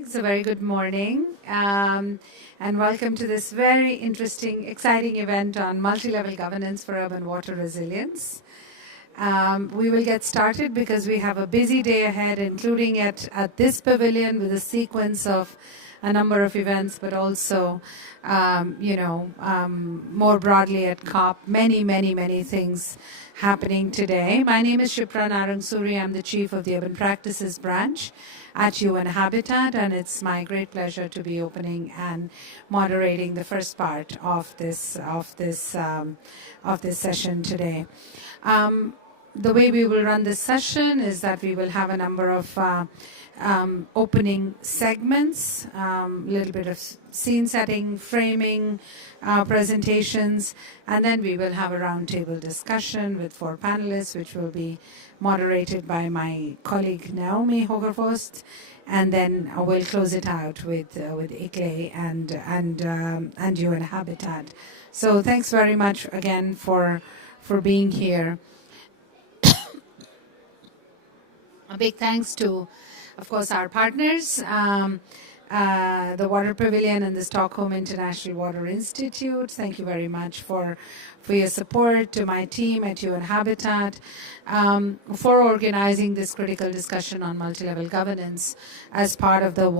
It's a very good morning, and welcome to this very interesting, exciting event on multi-level governance for urban water resilience. We will get started because we have a busy day ahead, including at this pavilion with a sequence of a number of events, but also, more broadly at COP, many things happening today. My name is Shipra Narangsuri. I'm the Chief of the Urban Practices Branch at UN Habitat, and it's my great pleasure to be opening and moderating the first part of this session today. The way we will run this session is that we will have a number of opening segments, a little bit of scene setting, framing, presentations, and then we will have a roundtable discussion with 4 panelists, which will be moderated by my colleague Naomi Hogerfost, and then we'll close it out with ICLEI and UN Habitat. So thanks very much again for being here. A big thanks to, of course, our partners, the Water Pavilion and the Stockholm International Water Institute. Thank you very much for your support, to my team at UN Habitat, for organizing this critical discussion on multi-level governance as part of the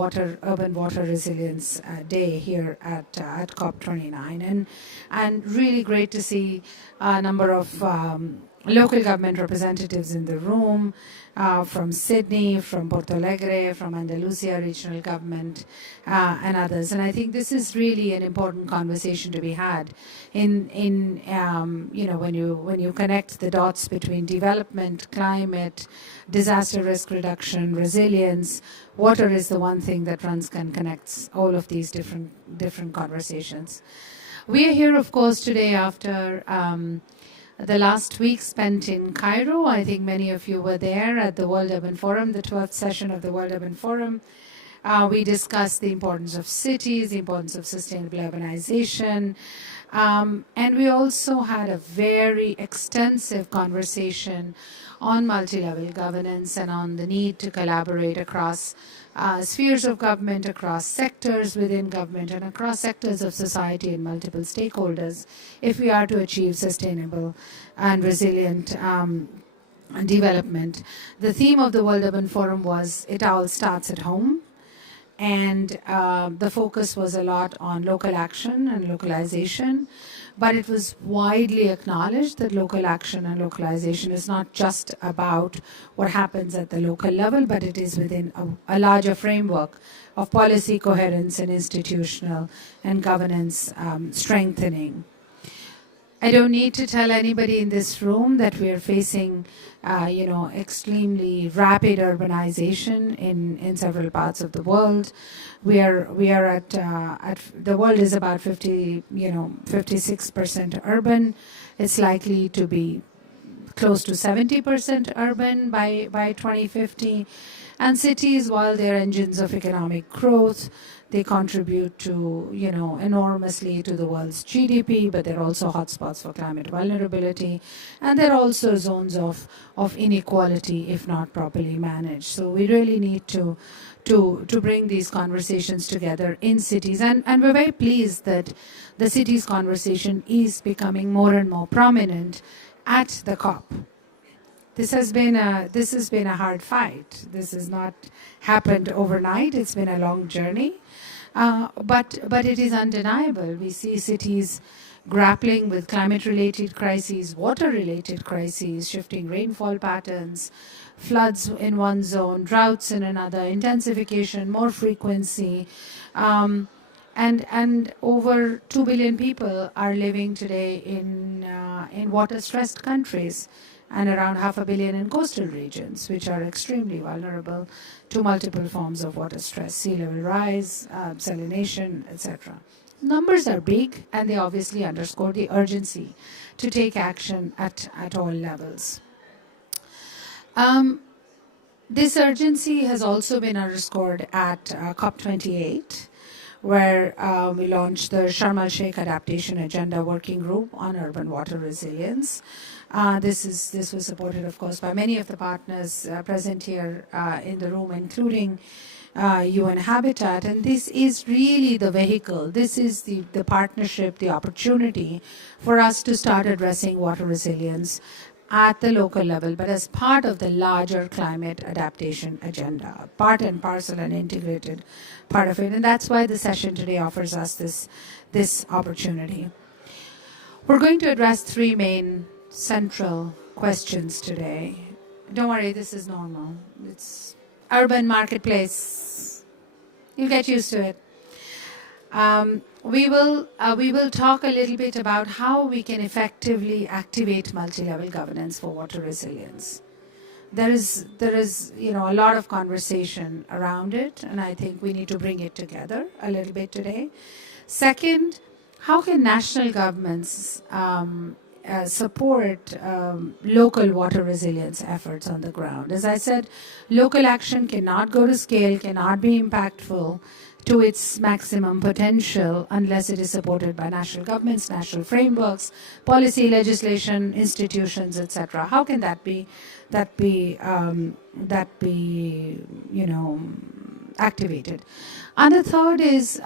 Urban Water Resilience Day here at COP29. And really great to see a number of local government representatives in the room, from Sydney, from Porto Alegre, from Andalusia regional government, and others. And I think this is really an important conversation to be had when you connect the dots between development, climate, disaster risk reduction, resilience. Water is the one thing that runs and connects all of these different conversations. We are here, of course, today after the last week spent in Cairo. I think many of you were there at the World Urban Forum, the 12th session of the World Urban Forum. We discussed the importance of cities, the importance of sustainable urbanization, and we also had a very extensive conversation on multi-level governance and on the need to collaborate across spheres of government, across sectors within government, and across sectors of society and multiple stakeholders if we are to achieve sustainable and resilient development. The theme of the World Urban Forum was "It All Starts at Home." And the focus was a lot on local action and localization, but it was widely acknowledged that local action and localization is not just about what happens at the local level, but it is within a larger framework of policy coherence and institutional and governance strengthening. I don't need to tell anybody in this room that we are facing, extremely rapid urbanization in several parts of the world. We are at the world is about 56% urban. It's likely to be close to 70% urban by 2050. And cities, while they're engines of economic growth, they contribute to, enormously to the world's GDP, but they're also hotspots for climate vulnerability. And they're also zones of inequality if not properly managed. So we really need to bring these conversations together in cities. And we're very pleased that the cities conversation is becoming more and more prominent at the COP. This has been a hard fight. This has not happened overnight. It's been a long journey, but it is undeniable. We see cities grappling with climate-related crises, water-related crises, shifting rainfall patterns, floods in one zone, droughts in another, intensification, more frequency, and over 2 billion people are living today in water-stressed countries, and around 500 million in coastal regions, which are extremely vulnerable to multiple forms of water stress, sea level rise, salination, etc. Numbers are big, and they obviously underscore the urgency to take action at all levels. This urgency has also been underscored at COP28, where we launched the Sharm el-Sheikh Adaptation Agenda Working Group on Urban Water Resilience. This was supported, of course, by many of the partners present here in the room, including UN Habitat, and this is really the vehicle, this is the partnership, the opportunity for us to start addressing water resilience at the local level, but as part of the larger climate adaptation agenda, part and parcel and integrated part of it. And that's why the session today offers us this opportunity. We're going to address three main central questions today. Don't worry, this is normal. It's urban marketplace. You'll get used to it. We will talk a little bit about how we can effectively activate multi-level governance for water resilience. There is a lot of conversation around it, and I think we need to bring it together a little bit today. Second, how can national governments support local water resilience efforts on the ground? As I said, local action cannot go to scale, cannot be impactful to its maximum potential unless it is supported by national governments, national frameworks, policy, legislation, institutions, etc. How can that be activated? And the third is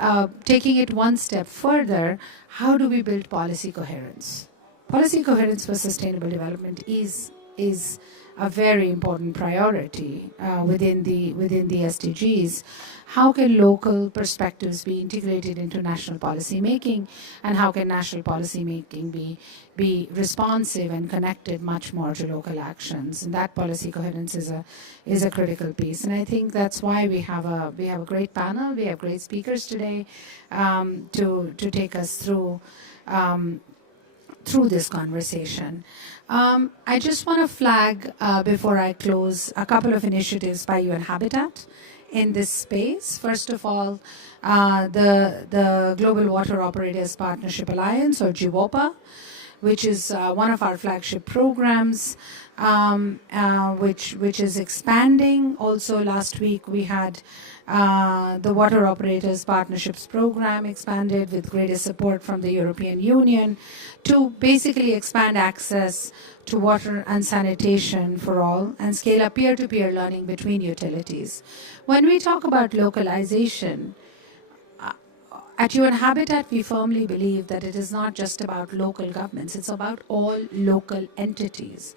taking it one step further. How do we build policy coherence? Policy coherence for sustainable development is a very important priority within the SDGs. How can local perspectives be integrated into national policy making, and how can national policy making be responsive and connected much more to local actions? And that policy coherence is a critical piece. And I think that's why we have a great panel. We have great speakers today to take us through this conversation. I just want to flag, before I close, a couple of initiatives by UN Habitat in this space. First of all, the Global Water Operators Partnership Alliance, or GWOPA, which is one of our flagship programs, which is expanding. Also, last week we had the Water Operators Partnerships Program expanded with greater support from the European Union to basically expand access to water and sanitation for all and scale up peer-to-peer learning between utilities. When we talk about localization, at UN Habitat, we firmly believe that it is not just about local governments, it's about all local entities.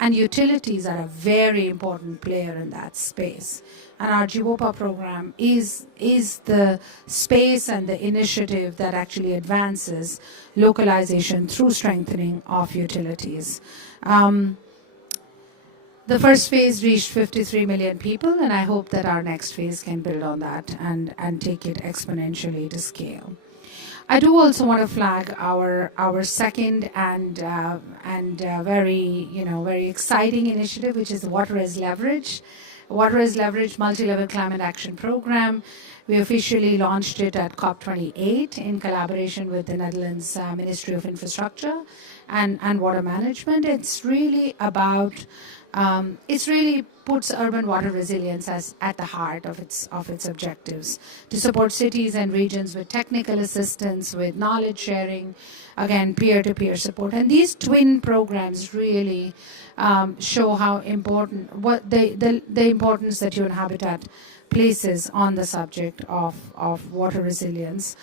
And utilities are a very important player in that space. And our GWOPA program is the space and the initiative that actually advances localization through strengthening of utilities. The first phase reached 53 million people, and I hope that our next phase can build on that and take it exponentially to scale. I do also want to flag our second and very exciting initiative, which is Water as Leverage. Water as Leverage Multi-Level Climate Action Program. We officially launched it at COP28 in collaboration with the Netherlands Ministry of Infrastructure and Water Management. It's really about it really puts urban water resilience as at the heart of its objectives, to support cities and regions with technical assistance, with knowledge sharing, again peer-to-peer support. And these twin programs really show how important the importance that UN Habitat places on the subject of water resilience.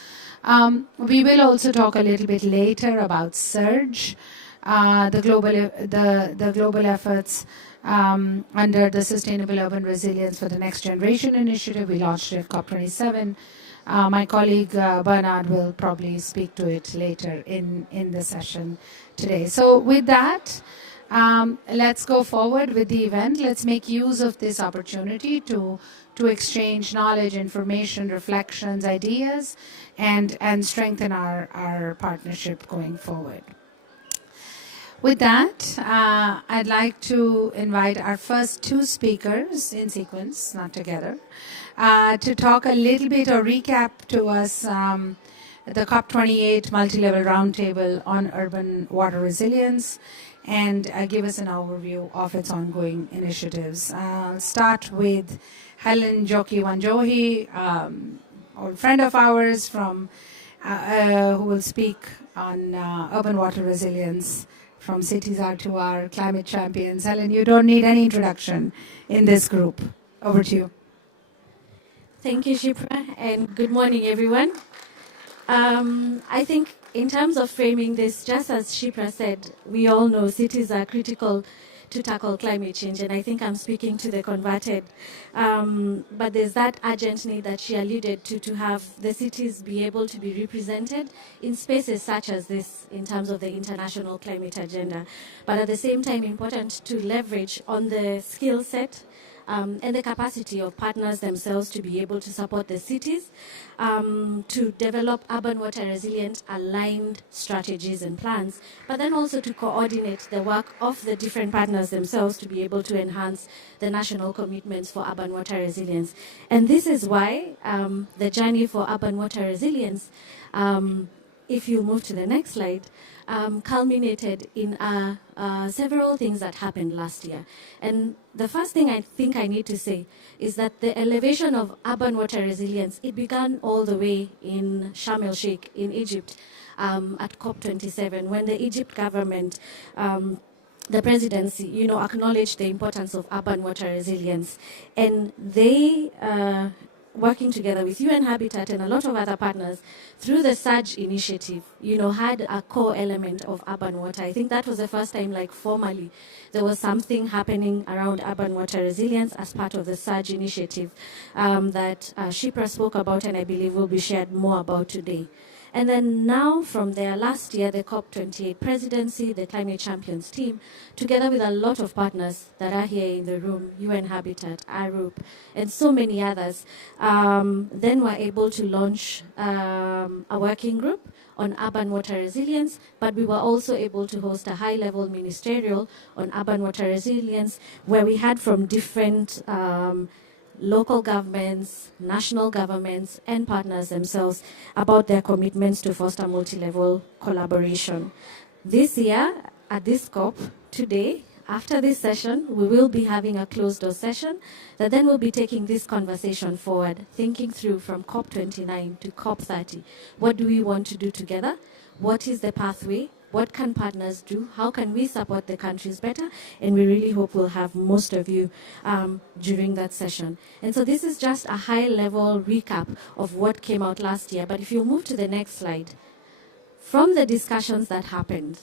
We will also talk a little bit later about SURGE, the global efforts under the Sustainable Urban Resilience for the Next Generation initiative. We launched it at COP27. My colleague Bernard will probably speak to it later in the session today. So with that, let's go forward with the event. Let's make use of this opportunity to exchange knowledge, information, reflections, ideas, and strengthen our partnership going forward. With that, I'd like to invite our first two speakers in sequence, not together, to talk a little bit or recap to us the COP28 multi-level roundtable on urban water resilience and give us an overview of its ongoing initiatives. I'll start with Helen Jokii-Wanjohi, old friend of ours from who will speak on urban water resilience from Cities R2R, Climate Champions. Helen, you don't need any introduction in this group. Over to you. Thank you, Shipra, and good morning, everyone. I think in terms of framing this, just as Shipra said, we all know cities are critical to tackle climate change, and I think I'm speaking to the converted. But there's that urgent need that she alluded to have the cities be able to be represented in spaces such as this in terms of the international climate agenda. But at the same time, important to leverage on the skill set and the capacity of partners themselves to be able to support the cities to develop urban water resilient aligned strategies and plans, but then also to coordinate the work of the different partners themselves to be able to enhance the national commitments for urban water resilience. And this is why the journey for urban water resilience, if you move to the next slide, culminated in several things that happened last year. And the first thing I think I need to say is that the elevation of urban water resilience, it began all the way in Sharm el Sheikh in Egypt at COP27 when the Egypt government the presidency, acknowledged the importance of urban water resilience. And they, working together with UN Habitat and a lot of other partners, through the SURGE initiative, had a core element of urban water. I think that was the first time, like formally, there was something happening around urban water resilience as part of the SURGE initiative that Shipra spoke about and I believe will be shared more about today. And then now, from there, last year, the COP28 presidency, the Climate Champions team, together with a lot of partners that are here in the room, UN Habitat, IRUP, and so many others, then were able to launch a working group on urban water resilience, but we were also able to host a high-level ministerial on urban water resilience, where we had from different local governments, national governments, and partners themselves about their commitments to foster multi-level collaboration. This year, at this COP, today, after this session, we will be having a closed-door session that then will be taking this conversation forward, thinking through from COP29 to COP30. What do we want to do together? What is the pathway? What can partners do? How can we support the countries better? And we really hope we'll have most of you during that session. And so this is just a high-level recap of what came out last year. But if you move to the next slide, from the discussions that happened,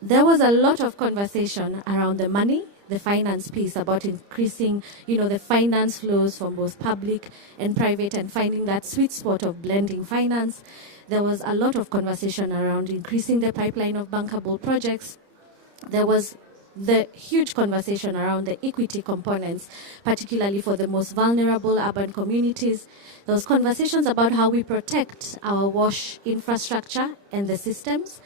there was a lot of conversation around the money, the finance piece, about increasing, the finance flows from both public and private and finding that sweet spot of blending finance. There was a lot of conversation around increasing the pipeline of bankable projects. There was the huge conversation around the equity components, particularly for the most vulnerable urban communities. There was conversations about how we protect our wash infrastructure and the systems.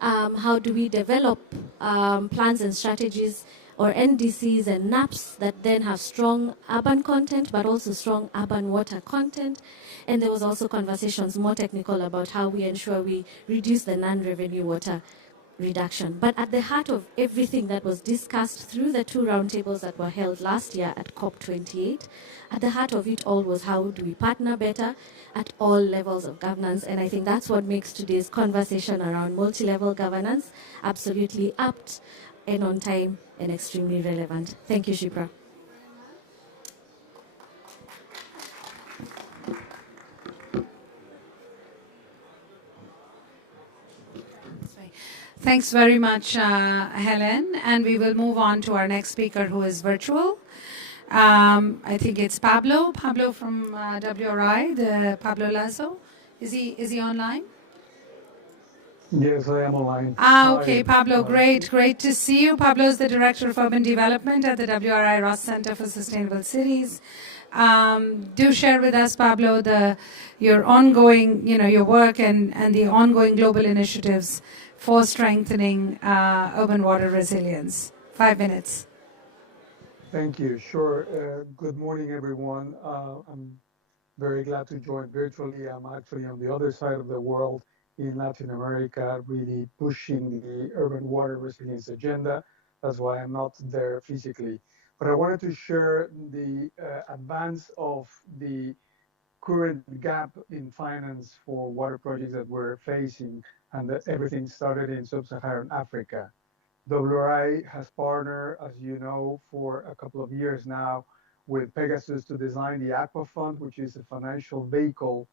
How do we develop plans and strategies or NDCs and NAPs that then have strong urban content, but also strong urban water content. And there was also conversations more technical about how we ensure we reduce the non-revenue water reduction. But at the heart of everything that was discussed through the two roundtables that were held last year at COP28, at the heart of it all was how do we partner better at all levels of governance. And I think that's what makes today's conversation around multi-level governance absolutely apt and on time and extremely relevant. Thank you, Shipra. Thanks very much, Helen. And we will move on to our next speaker, who is virtual. I think it's Pablo from WRI, Pablo Lasso. Is he online? Yes, I am online. Okay, Pablo, great to see you. Pablo is the Director of Urban Development at the WRI Ross Center for Sustainable Cities. Do share with us, Pablo, your ongoing, your work and the ongoing global initiatives for strengthening urban water resilience. 5 minutes. Thank you. Sure. Good morning, everyone. I'm very glad to join virtually. I'm actually on the other side of the world in Latin America, really pushing the urban water resilience agenda. That's why I'm not there physically. But I wanted to share the advance of the current gap in finance for water projects that we're facing, and that everything started in sub-Saharan Africa. WRI has partnered, as you know, for a couple of years now with Pegasus to design the Aqua Fund, which is a financial vehicle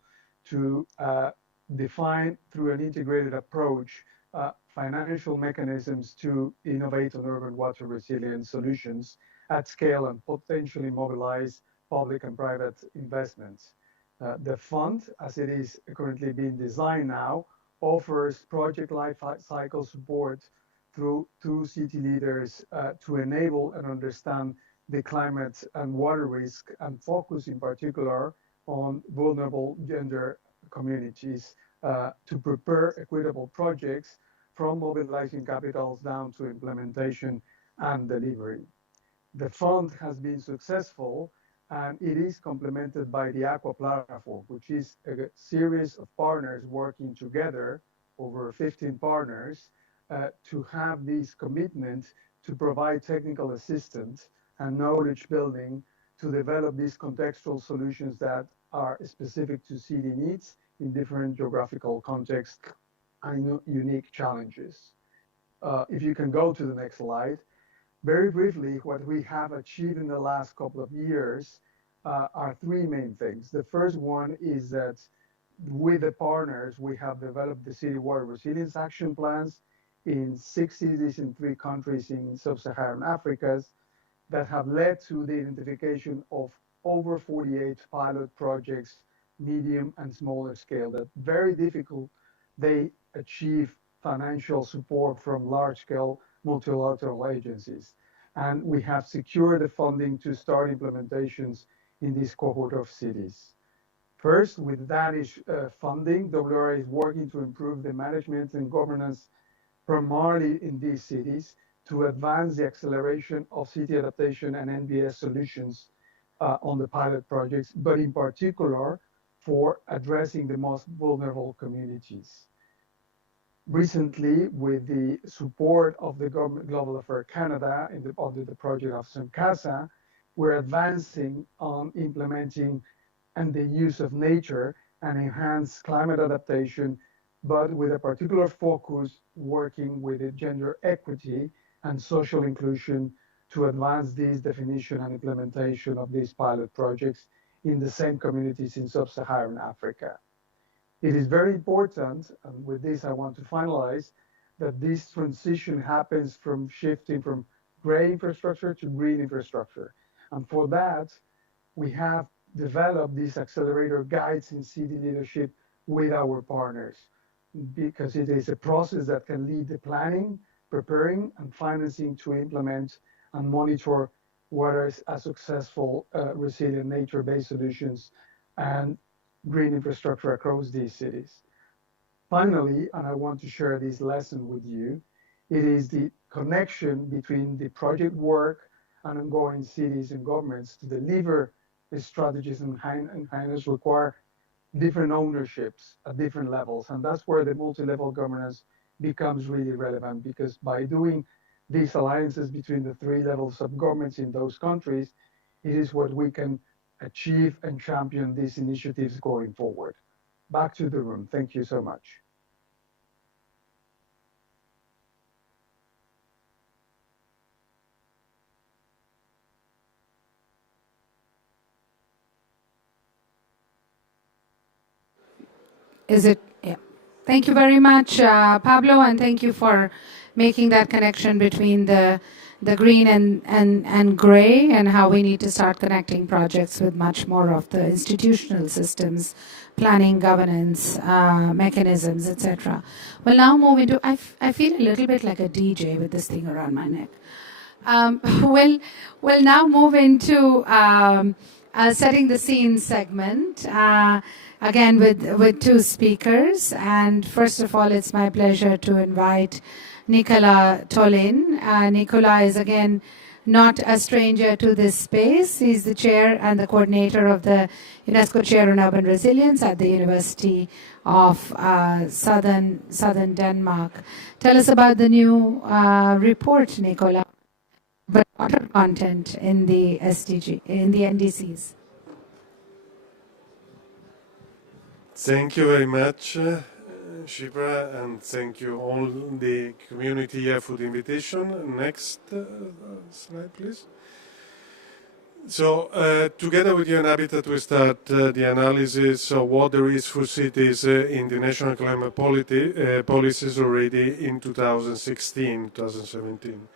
to define through an integrated approach financial mechanisms to innovate on urban water resilience solutions at scale and potentially mobilize public and private investments. The fund, as it is currently being designed now, offers project life cycle support through city leaders to enable and understand the climate and water risk and focus in particular on vulnerable gender communities to prepare equitable projects from mobilizing capitals down to implementation and delivery. The fund has been successful and it is complemented by the Aqua Platform, which is a series of partners working together, over 15 partners, to have this commitment to provide technical assistance and knowledge building to develop these contextual solutions that are specific to city needs in different geographical contexts and unique challenges. If you can go to the next slide. Very briefly, what we have achieved in the last couple of years are three main things. The first one is that with the partners, we have developed the city water resilience action plans in 6 cities in 3 countries in sub-Saharan Africa that have led to the identification of over 48 pilot projects, medium and smaller scale, that very difficult they achieve financial support from large-scale multilateral agencies. And we have secured the funding to start implementations in this cohort of cities. First, with that funding, WRA is working to improve the management and governance primarily in these cities to advance the acceleration of city adaptation and NBS solutions on the pilot projects, but in particular for addressing the most vulnerable communities. Recently, with the support of the Government Global Affairs Canada under the project of SUNCASA, we're advancing on implementing and the use of nature and enhanced climate adaptation, but with a particular focus working with the gender equity and social inclusion to advance this definition and implementation of these pilot projects in the same communities in sub-Saharan Africa. It is very important, and with this I want to finalize, that this transition happens from shifting from gray infrastructure to green infrastructure. And for that, we have developed these accelerator guides in city leadership with our partners, because it is a process that can lead the planning, preparing, and financing to implement and monitor what is a successful resilient nature-based solutions and green infrastructure across these cities. Finally, and I want to share this lesson with you, it is the connection between the project work and ongoing cities and governments to deliver the strategies and kindness require different ownerships at different levels. And that's where the multi-level governance becomes really relevant, because by doing these alliances between the 3 levels of governments in those countries, it is what we can achieve and champion these initiatives going forward. Back to the room. Thank you so much. Is it? Yeah. Thank you very much, Pablo, and thank you for making that connection between the green and gray, and how we need to start connecting projects with much more of the institutional systems, planning, governance, mechanisms, etc. We'll now move into, I feel a little bit like a DJ with this thing around my neck. We'll now move into setting the scene segment, again with 2 speakers. And first of all, it's my pleasure to invite Nicolas Tolin. Nicolas is again not a stranger to this space. He's the chair and the coordinator of the UNESCO Chair on Urban Resilience at the University of Southern Denmark. Tell us about the new report, Nicolas, about water content in the SDG, in the NDCs. Thank you very much, Shipra, and thank you all the community here for the invitation. Next slide, please. So together with UN Habitat, we start the analysis of what there is for cities in the national climate policies already in 2016, 2017.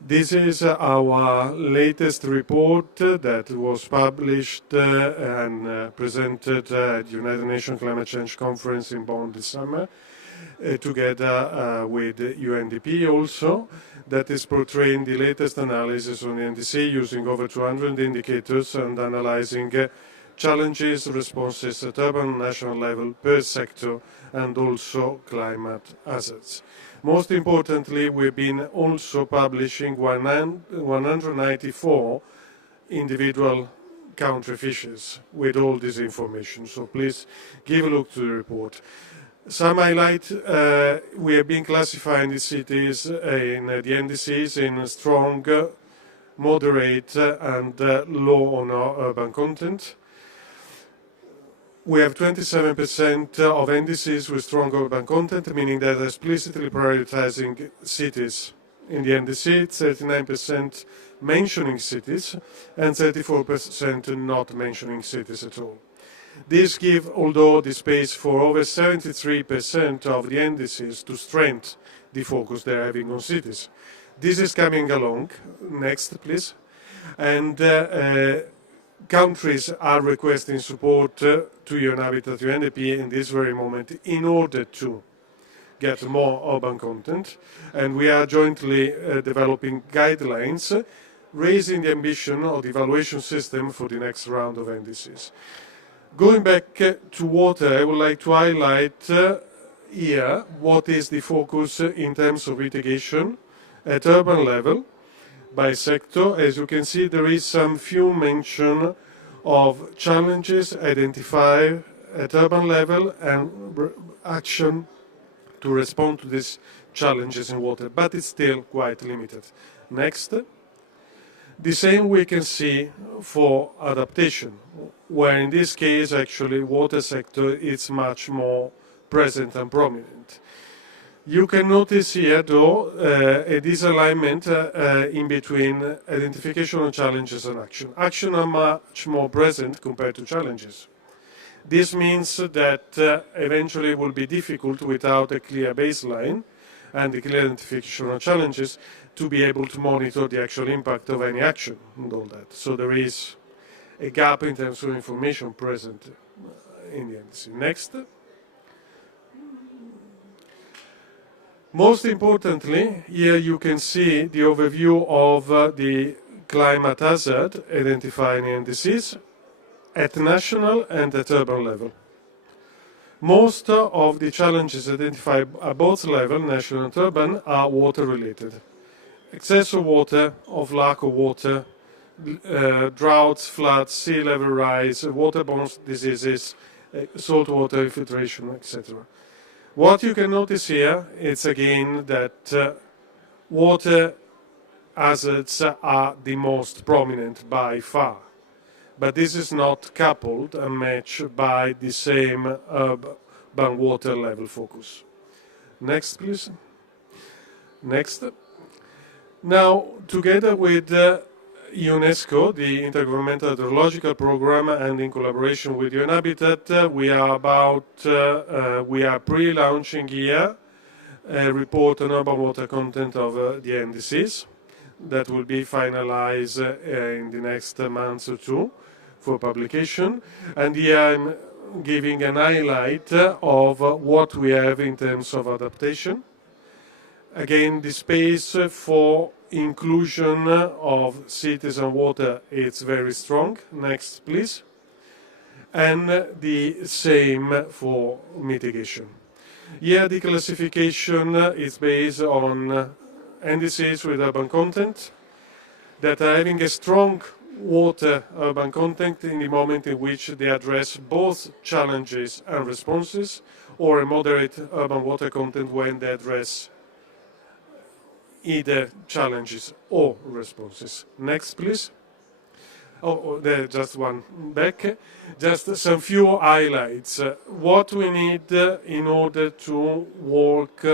This is our latest report that was published and presented at the United Nations Climate Change Conference in Bonn this summer, together with UNDP also, that is portraying the latest analysis on the NDC using over 200 indicators and analyzing challenges, responses at urban and national level per sector and also climate hazards. Most importantly, we've been also publishing 194 individual country fishes with all this information. So please give a look to the report. Some highlight, we have been classifying the cities in the NDCs in strong, moderate and low on our urban content. We have 27% of NDCs with strong urban content, meaning that explicitly prioritizing cities in the NDC, 39% mentioning cities and 34% not mentioning cities at all. This gives, although, the space for over 73% of the NDCs to strengthen the focus they're having on cities. This is coming along. Next, please. And countries are requesting support to UN Habitat, UNDP in this very moment in order to get more urban content. And we are jointly developing guidelines, raising the ambition of the evaluation system for the next round of NDCs. Going back to water, I would like to highlight here what is the focus in terms of mitigation at urban level by sector. As you can see, there is some few mention of challenges identified at urban level and action to respond to these challenges in water, but it's still quite limited. Next. The same we can see for adaptation, where in this case actually water sector is much more present and prominent. You can notice here though a disalignment in between identification of challenges and action. Action are much more present compared to challenges. This means that eventually it will be difficult without a clear baseline and the clear identification of challenges to be able to monitor the actual impact of any action and all that. So there is a gap in terms of information present in the NDC. Next. Most importantly, here you can see the overview of the climate hazard identified in NDCs at national and at urban level. Most of the challenges identified at both levels, national and urban, are water-related. Excess of water, of lack of water, droughts, floods, sea level rise, waterborne diseases, saltwater infiltration, etc. What you can notice here is again that water hazards are the most prominent by far. But this is not coupled and matched by the same urban water level focus. Next, please. Next. Now, together with UNESCO, the Intergovernmental Hydrological Programme, and in collaboration with UN Habitat, we are pre-launching here a report on urban water content of the NDCs that will be finalized in the next month or two for publication. And here I'm giving an highlight of what we have in terms of adaptation. Again, the space for inclusion of cities and water is very strong. Next, please. And the same for mitigation. Here, the classification is based on NDCs with urban content that are having a strong water urban content in the moment in which they address both challenges and responses, or a moderate urban water content when they address either challenges or responses. Next, please. Oh, there, just one back. Just some few highlights. What we need in order to work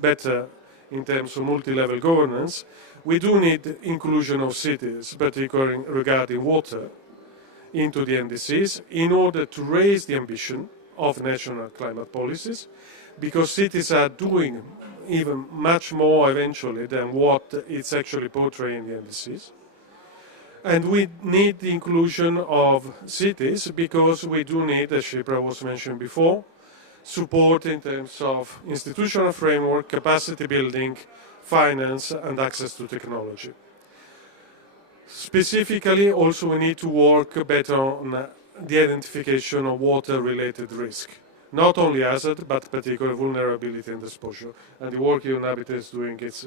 better in terms of multi-level governance, We do need inclusion of cities, particularly regarding water, into the NDCs in order to raise the ambition of national climate policies, because cities are doing even much more eventually than what it's actually portrayed in the NDCs. And we need the inclusion of cities because we do need, as Shipra was mentioned before, support in terms of institutional framework, capacity building, finance, and access to technology. Specifically, also we need to work better on the identification of water-related risk. Not only hazard, but particular vulnerability and exposure. And the work UNHABITAT is doing is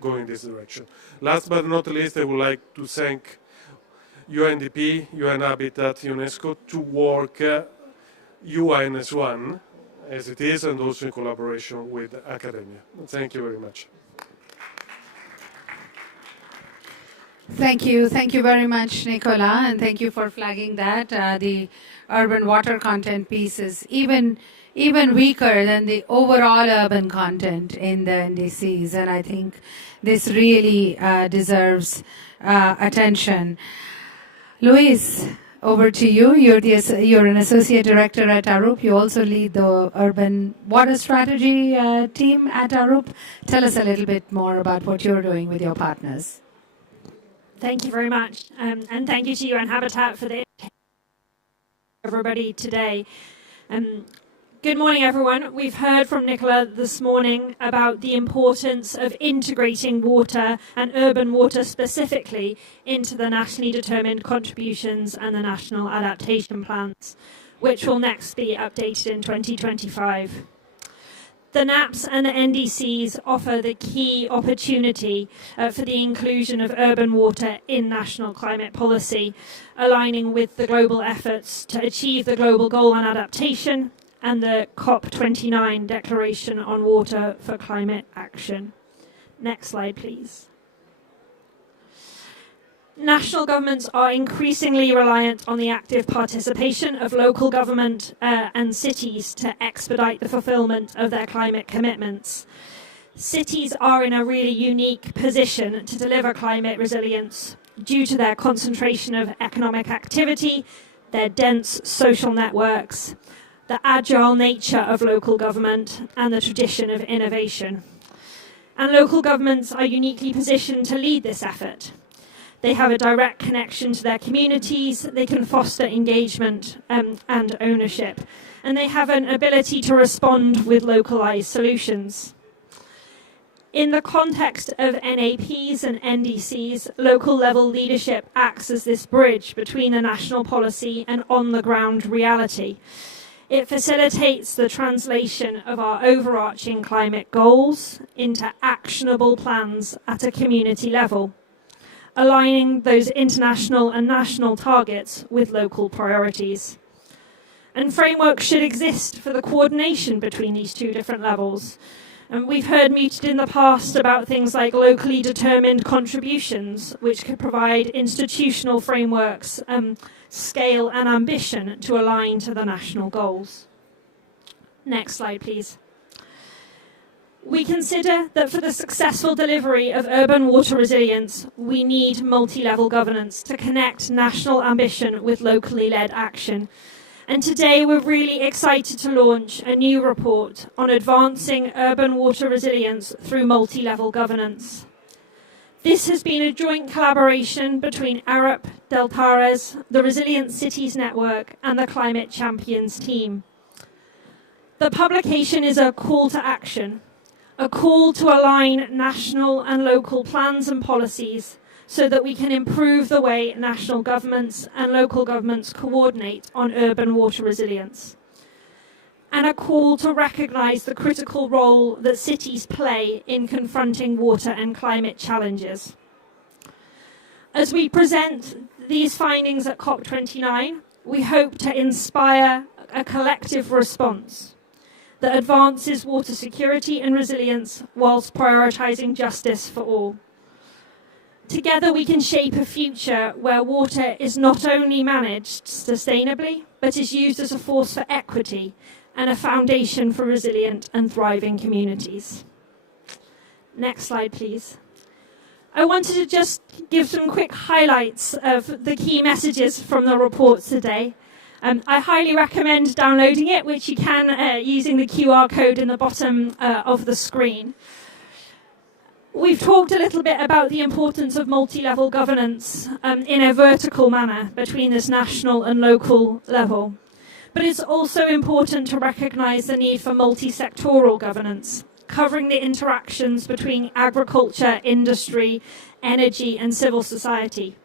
going in this direction. Last but not least, I would like to thank UNDP, UNHABITAT, UNESCO to work UN as one, as it is, and also in collaboration with academia. Thank you very much. Thank you very much, Nicola, and thank you for flagging that. The urban water content piece is even weaker than the overall urban content in the NDCs, and I think this really deserves attention. Luis, over to you. You're an associate director at Arup. You also lead the urban water strategy team at Arup. Tell us a little bit more about what you're doing with your partners. Thank you very much, and thank you to UNHABITAT for the everybody today. Good morning, everyone. We've heard from Nicola this morning about the importance of integrating water and urban water specifically into the nationally determined contributions and the national adaptation plans, which will next be updated in 2025. The NAPs and the NDCs offer the key opportunity for the inclusion of urban water in national climate policy, aligning with the global efforts to achieve the global goal on adaptation and the COP29 Declaration on Water for Climate Action. Next slide, please. National governments are increasingly reliant on the active participation of local government and cities to expedite the fulfillment of their climate commitments. Cities are in a really unique position to deliver climate resilience due to their concentration of economic activity, their dense social networks, the agile nature of local government, and the tradition of innovation. And local governments are uniquely positioned to lead this effort. They have a direct connection to their communities, they can foster engagement and ownership, and they have an ability to respond with localized solutions. In the context of NAPs and NDCs, local level leadership acts as this bridge between the national policy and on-the-ground reality. It facilitates the translation of our overarching climate goals into actionable plans at a community level, aligning those international and national targets with local priorities. And frameworks should exist for the coordination between these two different levels. And we've heard mooted in the past about things like locally determined contributions, which could provide institutional frameworks, scale and ambition to align to the national goals. Next slide, please. We consider that for the successful delivery of urban water resilience, we need multi-level governance to connect national ambition with locally led action. And today we're really excited to launch a new report on advancing urban water resilience through multi-level governance. This has been a joint collaboration between Arup, Deltares, the Resilient Cities Network, and the Climate Champions team. The publication is a call to action, a call to align national and local plans and policies so that we can improve the way national governments and local governments coordinate on urban water resilience, and a call to recognise the critical role that cities play in confronting water and climate challenges. As we present these findings at COP29, we hope to inspire a collective response that advances water security and resilience whilst prioritising justice for all. Together we can shape a future where water is not only managed sustainably, but is used as a force for equity and a foundation for resilient and thriving communities. Next slide, please. I wanted to just give some quick highlights of the key messages from the report today. I highly recommend downloading it, which you can using the QR code in the bottom of the screen. We've talked a little bit about the importance of multi-level governance in a vertical manner between this national and local level. But it's also important to recognise the need for multi-sectoral governance, covering the interactions between agriculture, industry, energy and civil society.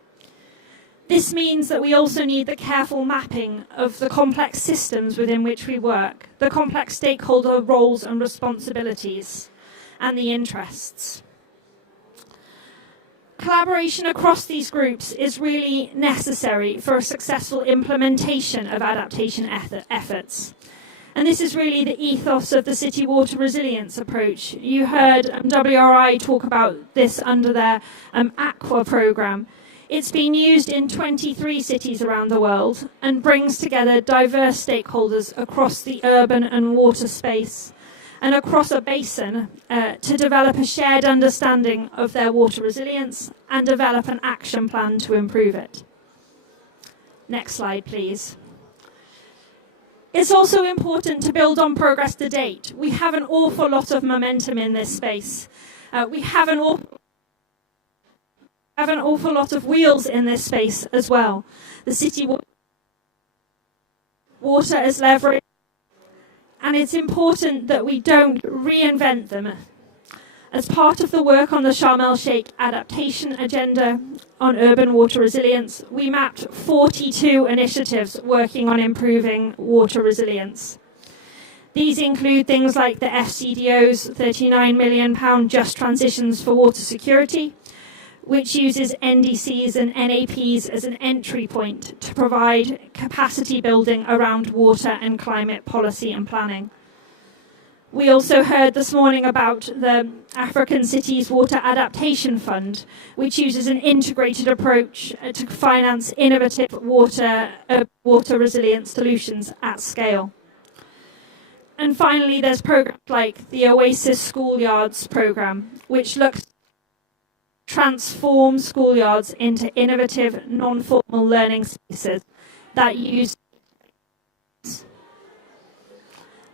This means that we also need the careful mapping of the complex systems within which we work, the complex stakeholder roles and responsibilities, and the interests. Collaboration across these groups is really necessary for a successful implementation of adaptation efforts. And this is really the ethos of the City Water Resilience approach. You heard WRI talk about this under their Aqua programme. It's been used in 23 cities around the world and brings together diverse stakeholders across the urban and water space and across a basin to develop a shared understanding of their water resilience and develop an action plan to improve it. Next slide, please. It's also important to build on progress to date. We have an awful lot of momentum in this space. We have an awful lot of wheels in this space as well. The city water is leveraged, and it's important that we don't reinvent them. As part of the work on the Sharm el-Sheikh adaptation agenda on urban water resilience, we mapped 42 initiatives working on improving water resilience. These include things like the FCDO's £39 million Just Transitions for Water Security, which uses NDCs and NAPs as an entry point to provide capacity building around water and climate policy and planning. We also heard this morning about the African Cities Water Adaptation Fund, which uses an integrated approach to finance innovative water resilience solutions at scale. And finally, there's programs like the Oasis Schoolyards program, which looks to transform schoolyards into innovative, non-formal learning spaces that use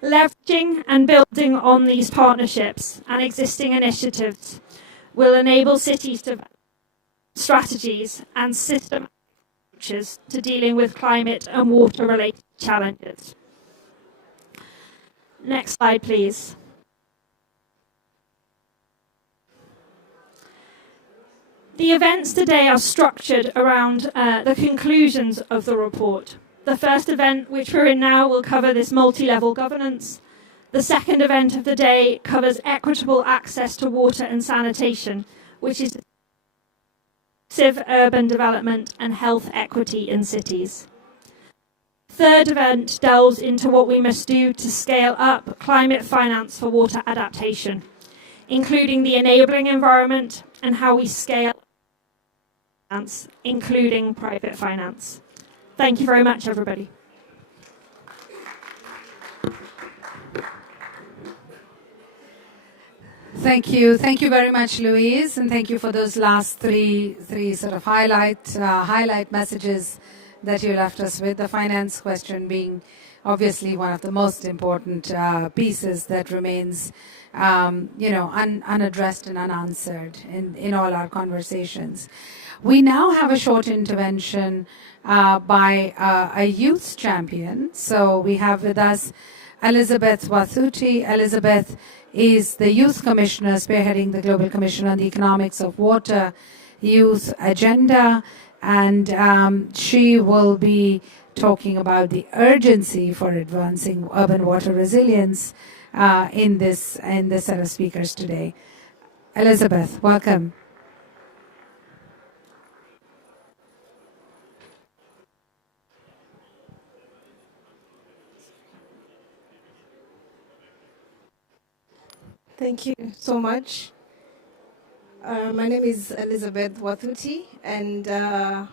leveraging and building on these partnerships and existing initiatives will enable cities to develop strategies and systematic approaches to dealing with climate and water-related challenges. Next slide, please. The events today are structured around the conclusions of the report. The first event, which we're in now, will cover this multi-level governance. The second event of the day covers equitable access to water and sanitation, which is inclusive urban development and health equity in cities. Third event delves into what we must do to scale up climate finance for water adaptation, including the enabling environment and how we scale finance, including private finance. Thank you very much, everybody. Thank you. Thank you very much, Louise, and thank you for those last three sort of highlight messages that you left us with. The finance question being obviously one of the most important pieces that remains, unaddressed and unanswered in all our conversations. We now have a short intervention by a youth champion. So we have with us Elizabeth Wathuti. Elizabeth is the Youth Commissioner spearheading the Global Commission on the Economics of Water Youth Agenda, and she will be talking about the urgency for advancing urban water resilience in this set of speakers today. Elizabeth, welcome. Thank you so much. My name is Elizabeth Wathuti, and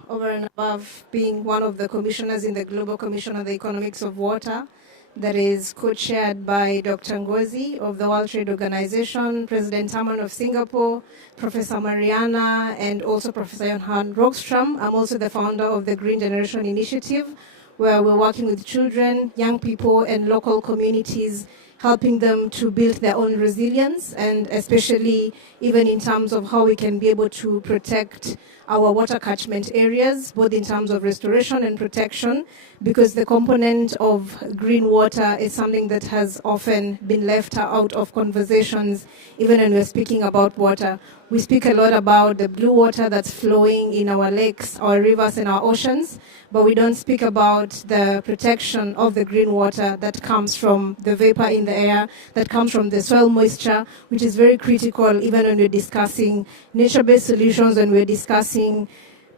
over and above being one of the commissioners in the Global Commission on the Economics of Water, that is co-chaired by Dr. Ngozi of the World Trade Organization, President Taman of Singapore, Professor Mariana, and also Professor Johan Rockström. I'm also the founder of the Green Generation Initiative, where we're working with children, young people, and local communities, helping them to build their own resilience, and especially even in terms of how we can be able to protect our water catchment areas, both in terms of restoration and protection, because the component of green water is something that has often been left out of conversations, even when we're speaking about water. We speak a lot about the blue water that's flowing in our lakes, our rivers, and our oceans, but we don't speak about the protection of the green water that comes from the vapor in the air, that comes from the soil moisture, which is very critical even when we're discussing nature-based solutions, when we're discussing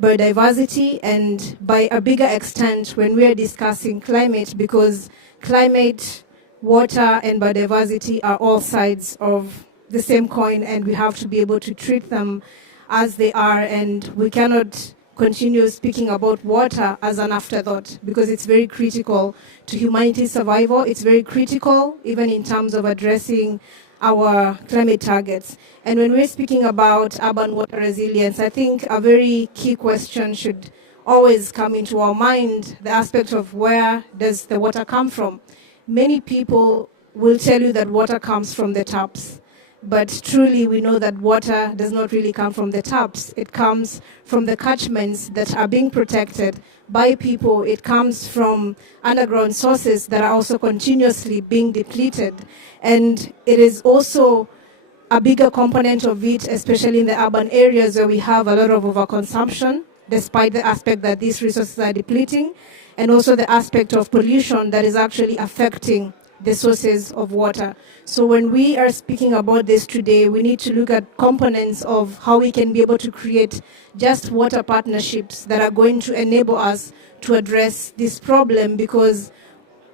biodiversity, and by a bigger extent when we are discussing climate, because climate, water, and biodiversity are all sides of the same coin, and we have to be able to treat them as they are, and we cannot continue speaking about water as an afterthought, because it's very critical to humanity's survival. It's very critical even in terms of addressing our climate targets. And when we're speaking about urban water resilience, I think a very key question should always come into our mind, the aspect of where does the water come from? Many people will tell you that water comes from the taps, but truly we know that water does not really come from the taps. It comes from the catchments that are being protected by people. It comes from underground sources that are also continuously being depleted. And it is also a bigger component of it, especially in the urban areas where we have a lot of overconsumption, despite the aspect that these resources are depleting, and also the aspect of pollution that is actually affecting the sources of water. So when we are speaking about this today, we need to look at components of how we can be able to create just water partnerships that are going to enable us to address this problem, because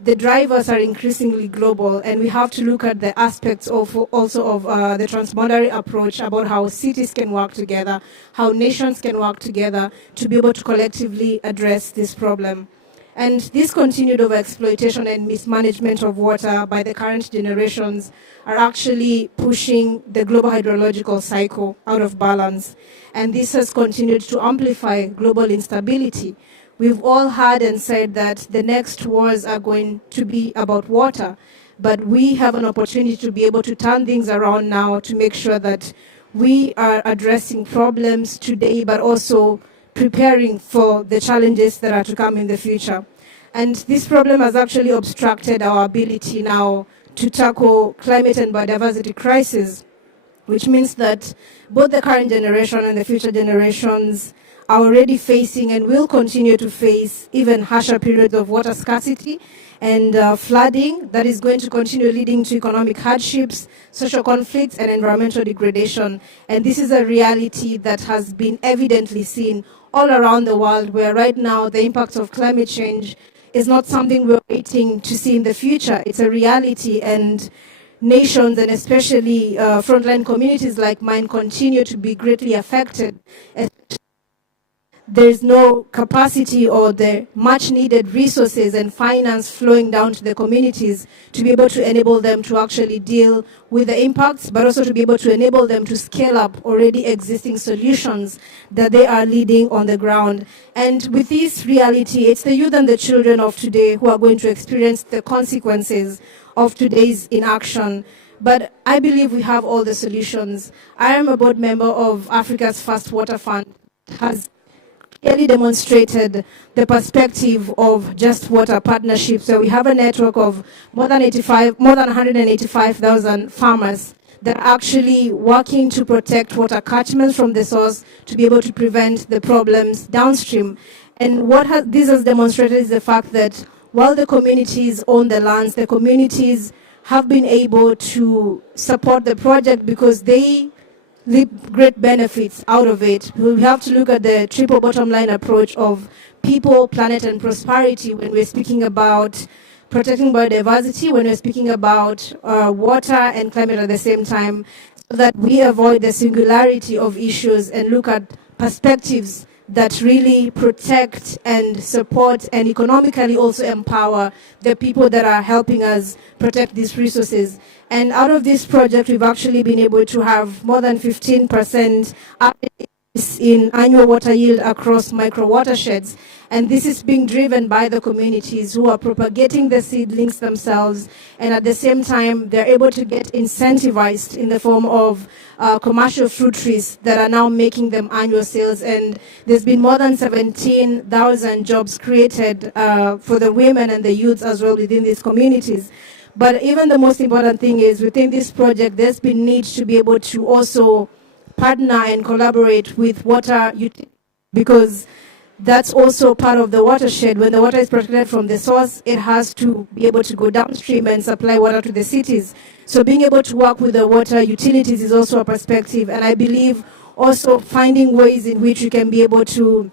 the drivers are increasingly global, and we have to look at the aspects of also of the transboundary approach about how cities can work together, how nations can work together to be able to collectively address this problem. And this continued overexploitation and mismanagement of water by the current generations are actually pushing the global hydrological cycle out of balance. And this has continued to amplify global instability. We've all heard and said that the next wars are going to be about water, but we have an opportunity to be able to turn things around now to make sure that we are addressing problems today, but also preparing for the challenges that are to come in the future. And this problem has actually obstructed our ability now to tackle climate and biodiversity crisis, which means that both the current generation and the future generations are already facing and will continue to face even harsher periods of water scarcity and flooding that is going to continue leading to economic hardships, social conflicts, and environmental degradation. And this is a reality that has been evidently seen all around the world, where right now the impact of climate change is not something we're waiting to see in the future. It's a reality, and nations, and especially frontline communities like mine, continue to be greatly affected. There's no capacity or the much needed resources and finance flowing down to the communities to be able to enable them to actually deal with the impacts, but also to be able to enable them to scale up already existing solutions that they are leading on the ground. And with this reality, it's the youth and the children of today who are going to experience the consequences of today's inaction. But I believe we have all the solutions. I am a board member of Africa's First Water Fund. It has clearly demonstrated the perspective of just water partnerships. So we have a network of more than 185,000 farmers that are actually working to protect water catchments from the source to be able to prevent the problems downstream. And what this has demonstrated is the fact that while the communities own the lands, the communities have been able to support the project because they reap great benefits out of it. We have to look at the triple bottom line approach of people, planet, and prosperity when we're speaking about protecting biodiversity, when we're speaking about water and climate at the same time, so that we avoid the singularity of issues and look at perspectives that really protect and support and economically also empower the people that are helping us protect these resources. And out of this project, we've actually been able to have more than 15% in annual water yield across micro watersheds. And this is being driven by the communities who are propagating the seedlings themselves, and at the same time, they're able to get incentivized in the form of commercial fruit trees that are now making them annual sales. And there's been more than 17,000 jobs created for the women and the youths as well within these communities. But even the most important thing is within this project, there's been need to be able to also partner and collaborate with water utilities, because that's also part of the watershed. When the water is protected from the source, it has to be able to go downstream and supply water to the cities. So being able to work with the water utilities is also a perspective. And I believe also finding ways in which we can be able to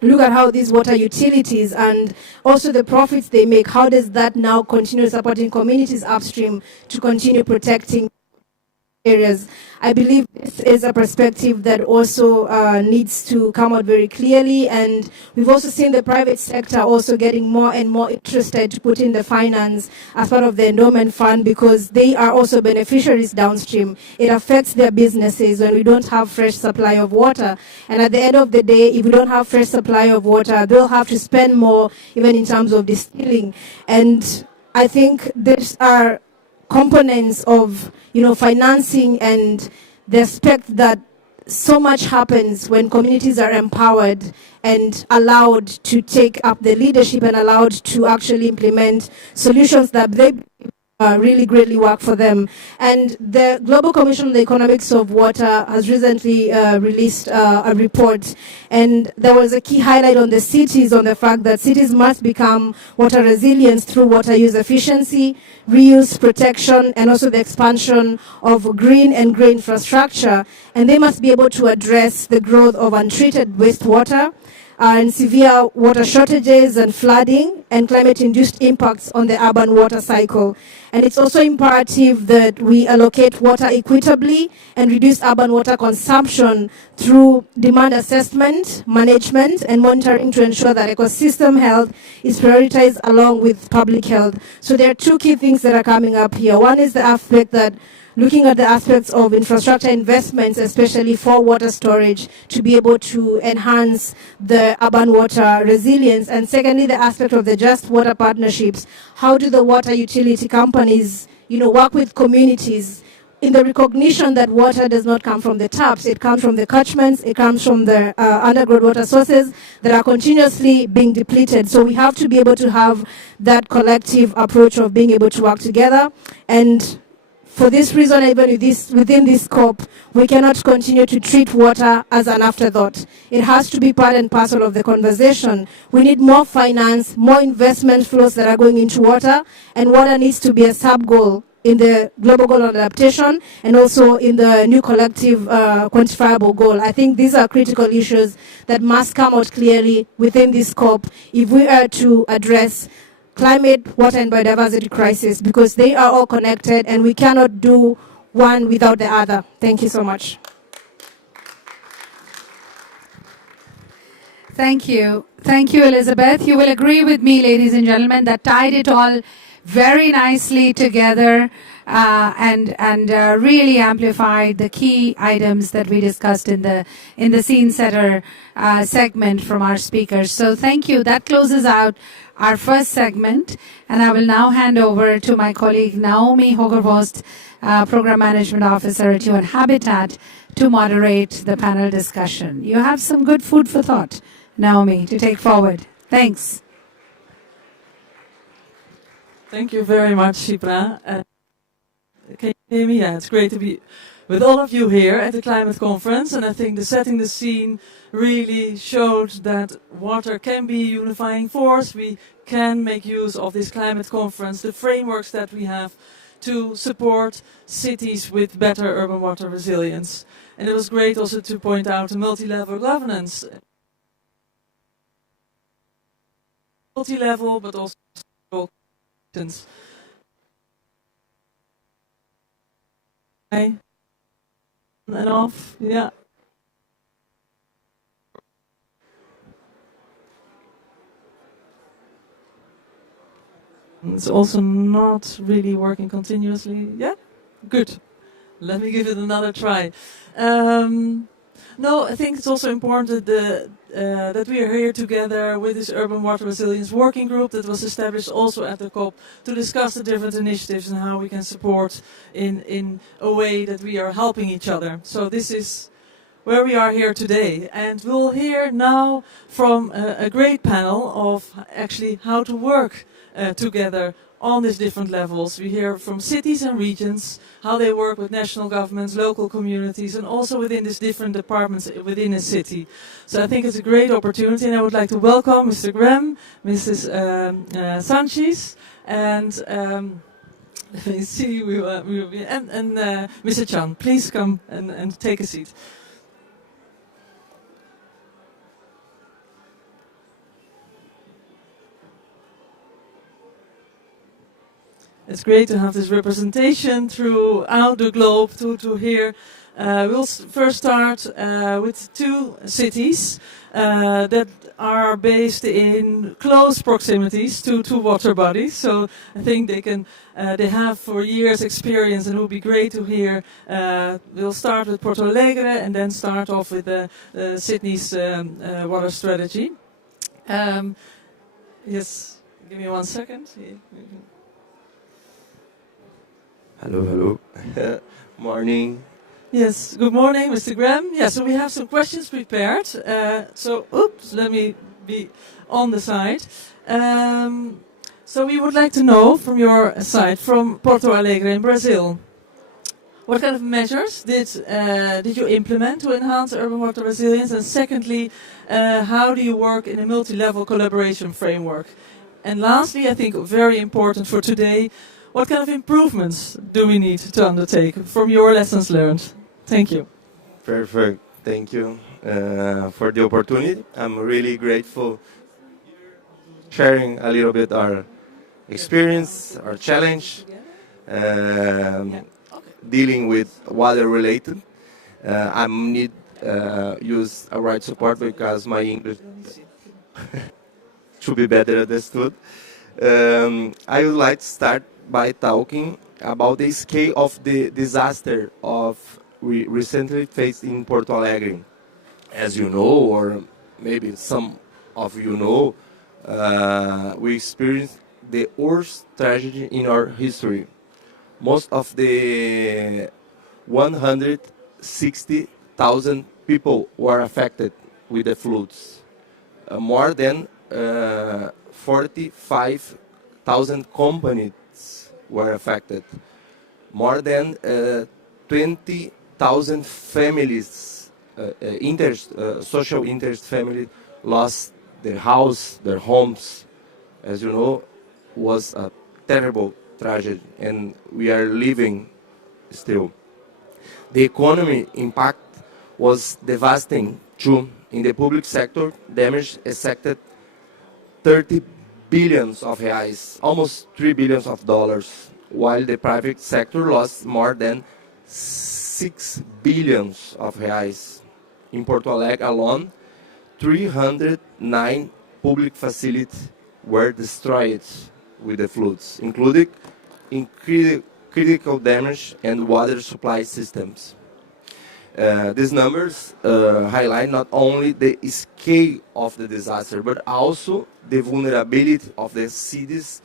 look at how these water utilities and also the profits they make, how does that now continue supporting communities upstream to continue protecting areas. I believe this is a perspective that also needs to come out very clearly, and we've also seen the private sector also getting more and more interested to put in the finance as part of the endowment fund, because they are also beneficiaries downstream. It affects their businesses when we don't have fresh supply of water, and at the end of the day, if we don't have fresh supply of water, they'll have to spend more even in terms of distilling. And I think these are components of financing and the aspect that so much happens when communities are empowered and allowed to take up the leadership and allowed to actually implement solutions that they really greatly work for them. And the Global Commission on the Economics of Water has recently released a report, and there was a key highlight on the cities, on the fact that cities must become water resilient through water use efficiency, reuse, protection, and also the expansion of green and grey infrastructure. And they must be able to address the growth of untreated wastewater, and severe water shortages and flooding and climate-induced impacts on the urban water cycle. And it's also imperative that we allocate water equitably and reduce urban water consumption through demand assessment, management, and monitoring to ensure that ecosystem health is prioritized along with public health. So there are two key things that are coming up here. One is the aspect that looking at the aspects of infrastructure investments, especially for water storage, to be able to enhance the urban water resilience. And secondly, the aspect of the just water partnerships. How do the water utility companies, work with communities in the recognition that water does not come from the taps, it comes from the catchments, it comes from the underground water sources that are continuously being depleted. So we have to be able to have that collective approach of being able to work together. And for this reason, even within this scope, we cannot continue to treat water as an afterthought. It has to be part and parcel of the conversation. We need more finance, more investment flows that are going into water, and water needs to be a sub-goal in the global goal on adaptation and also in the new collective quantifiable goal. I think these are critical issues that must come out clearly within this scope if we are to address climate, water, and biodiversity crisis, because they are all connected and we cannot do one without the other. Thank you so much. Thank you. Thank you, Elizabeth. You will agree with me, ladies and gentlemen, that tied it all very nicely together and really amplified the key items that we discussed in the scene setter segment from our speakers. So thank you. That closes out our first segment, and I will now hand over to my colleague Naomi Hogervost, Program Management Officer at UN Habitat, to moderate the panel discussion. You have some good food for thought, Naomi, to take forward. Thanks. Thank you very much, Shipra. Can you hear me? Yeah, it's great to be with all of you here at the climate conference, and I think the setting the scene really showed that water can be a unifying force. We can make use of this climate conference, the frameworks that we have to support cities with better urban water resilience. And it was great also to point out the multi-level governance. Multi-level, but also and off, yeah. It's also not really working continuously. Yeah? Good. Let me give it another try. No, I think it's also important that we are here together with this Urban Water Resilience Working Group that was established also at the COP to discuss the different initiatives and how we can support in a way that we are helping each other. So this is where we are here today. And we'll hear now from a great panel of actually how to work together on these different levels. We hear from cities and regions, how they work with national governments, local communities, and also within these different departments within a city. So I think it's a great opportunity, and I would like to welcome Mr. Graham, Mrs. Sanchez, and let me see, and Mr. Chan. Please come and take a seat. It's great to have this representation throughout the globe to hear. We'll first start with two cities that are based in close proximities to water bodies. So I think they have for years experience, and it will be great to hear. We'll start with Porto Alegre and then start off with Sydney's water strategy. Yes, give me 1 second. Hello. Morning. Yes, good morning, Mr. Graham. Yeah, so we have some questions prepared. Let me be on the side. So we would like to know from your side, from Porto Alegre in Brazil, what kind of measures did you implement to enhance urban water resilience? And secondly, how do you work in a multi-level collaboration framework? And lastly, I think very important for today, what kind of improvements do we need to undertake from your lessons learned? Thank you. Perfect. Thank you for the opportunity. I'm really grateful sharing a little bit our experience, our challenge, dealing with water related. I need use a right support because my English should be better understood. I would like to start by talking about the scale of the disaster we recently faced in Porto Alegre. As you know, or maybe some of you know, we experienced the worst tragedy in our history. Most of the 160,000 people were affected with the floods. More than 45,000 companies were affected. More than 20,000 families, social interest families, lost their house, their homes. As you know, was a terrible tragedy, and we are living still. The economy impact was devastating too. In the public sector, damage affected 30 billions of reais, almost $3 billion, while the private sector lost more than 6 billion of reais. In Porto Alegre alone, 309 public facilities were destroyed with the floods, including critical damage and water supply systems. These numbers highlight not only the scale of the disaster, but also the vulnerability of the cities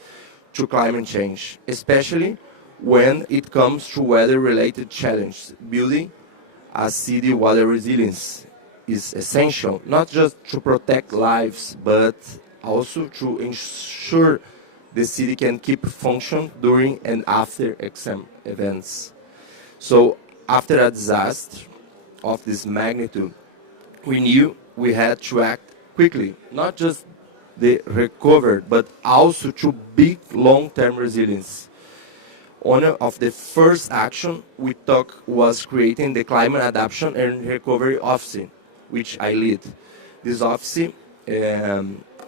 to climate change, especially when it comes to weather-related challenges. Building a city water resilience is essential, not just to protect lives, but also to ensure the city can keep function during and after extreme events. So after a disaster of this magnitude, we knew we had to act quickly, not just the recovery, but also to build long-term resilience. One of the first action we took was creating the Climate Adaptation and Recovery Office, which I lead. This office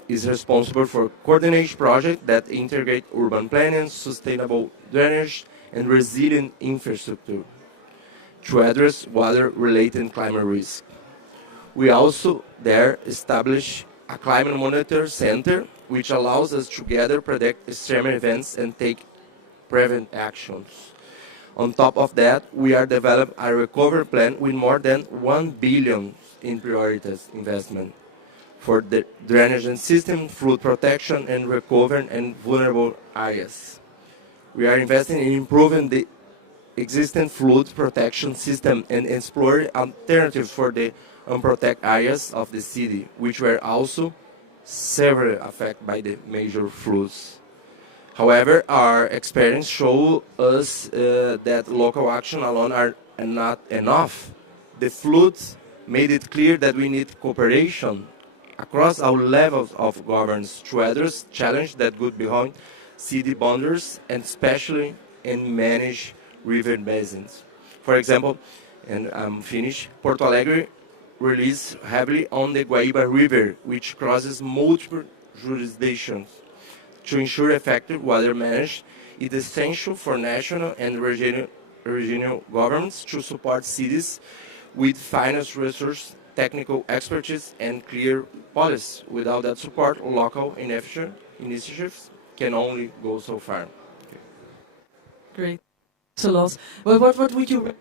is responsible for coordination projects that integrate urban planning, sustainable drainage, and resilient infrastructure to address water-related climate risk. We also there established a climate monitor center, which allows us to gather, predict extreme events, and take prevent actions. On top of that, we are developing a recovery plan with more than 1 billion in prioritized investment for the drainage and system, flood protection, and recovery and vulnerable areas. We are investing in improving the existing flood protection system and exploring alternatives for the unprotected areas of the city, which were also severely affected by the major floods. However, our experience shows us that local action alone are not enough. The floods made it clear that we need cooperation across all levels of governance to address challenges that go beyond city boundaries, and especially in manage river basins. For example, and I'm finished, Porto Alegre relies heavily on the Guaíba River, which crosses multiple jurisdictions. To ensure effective water management, it is essential for national and regional governments to support cities with finance resources, technical expertise, and clear policy. Without that support, local initiatives can only go so far. Great. Thanks a lot. Well, what would you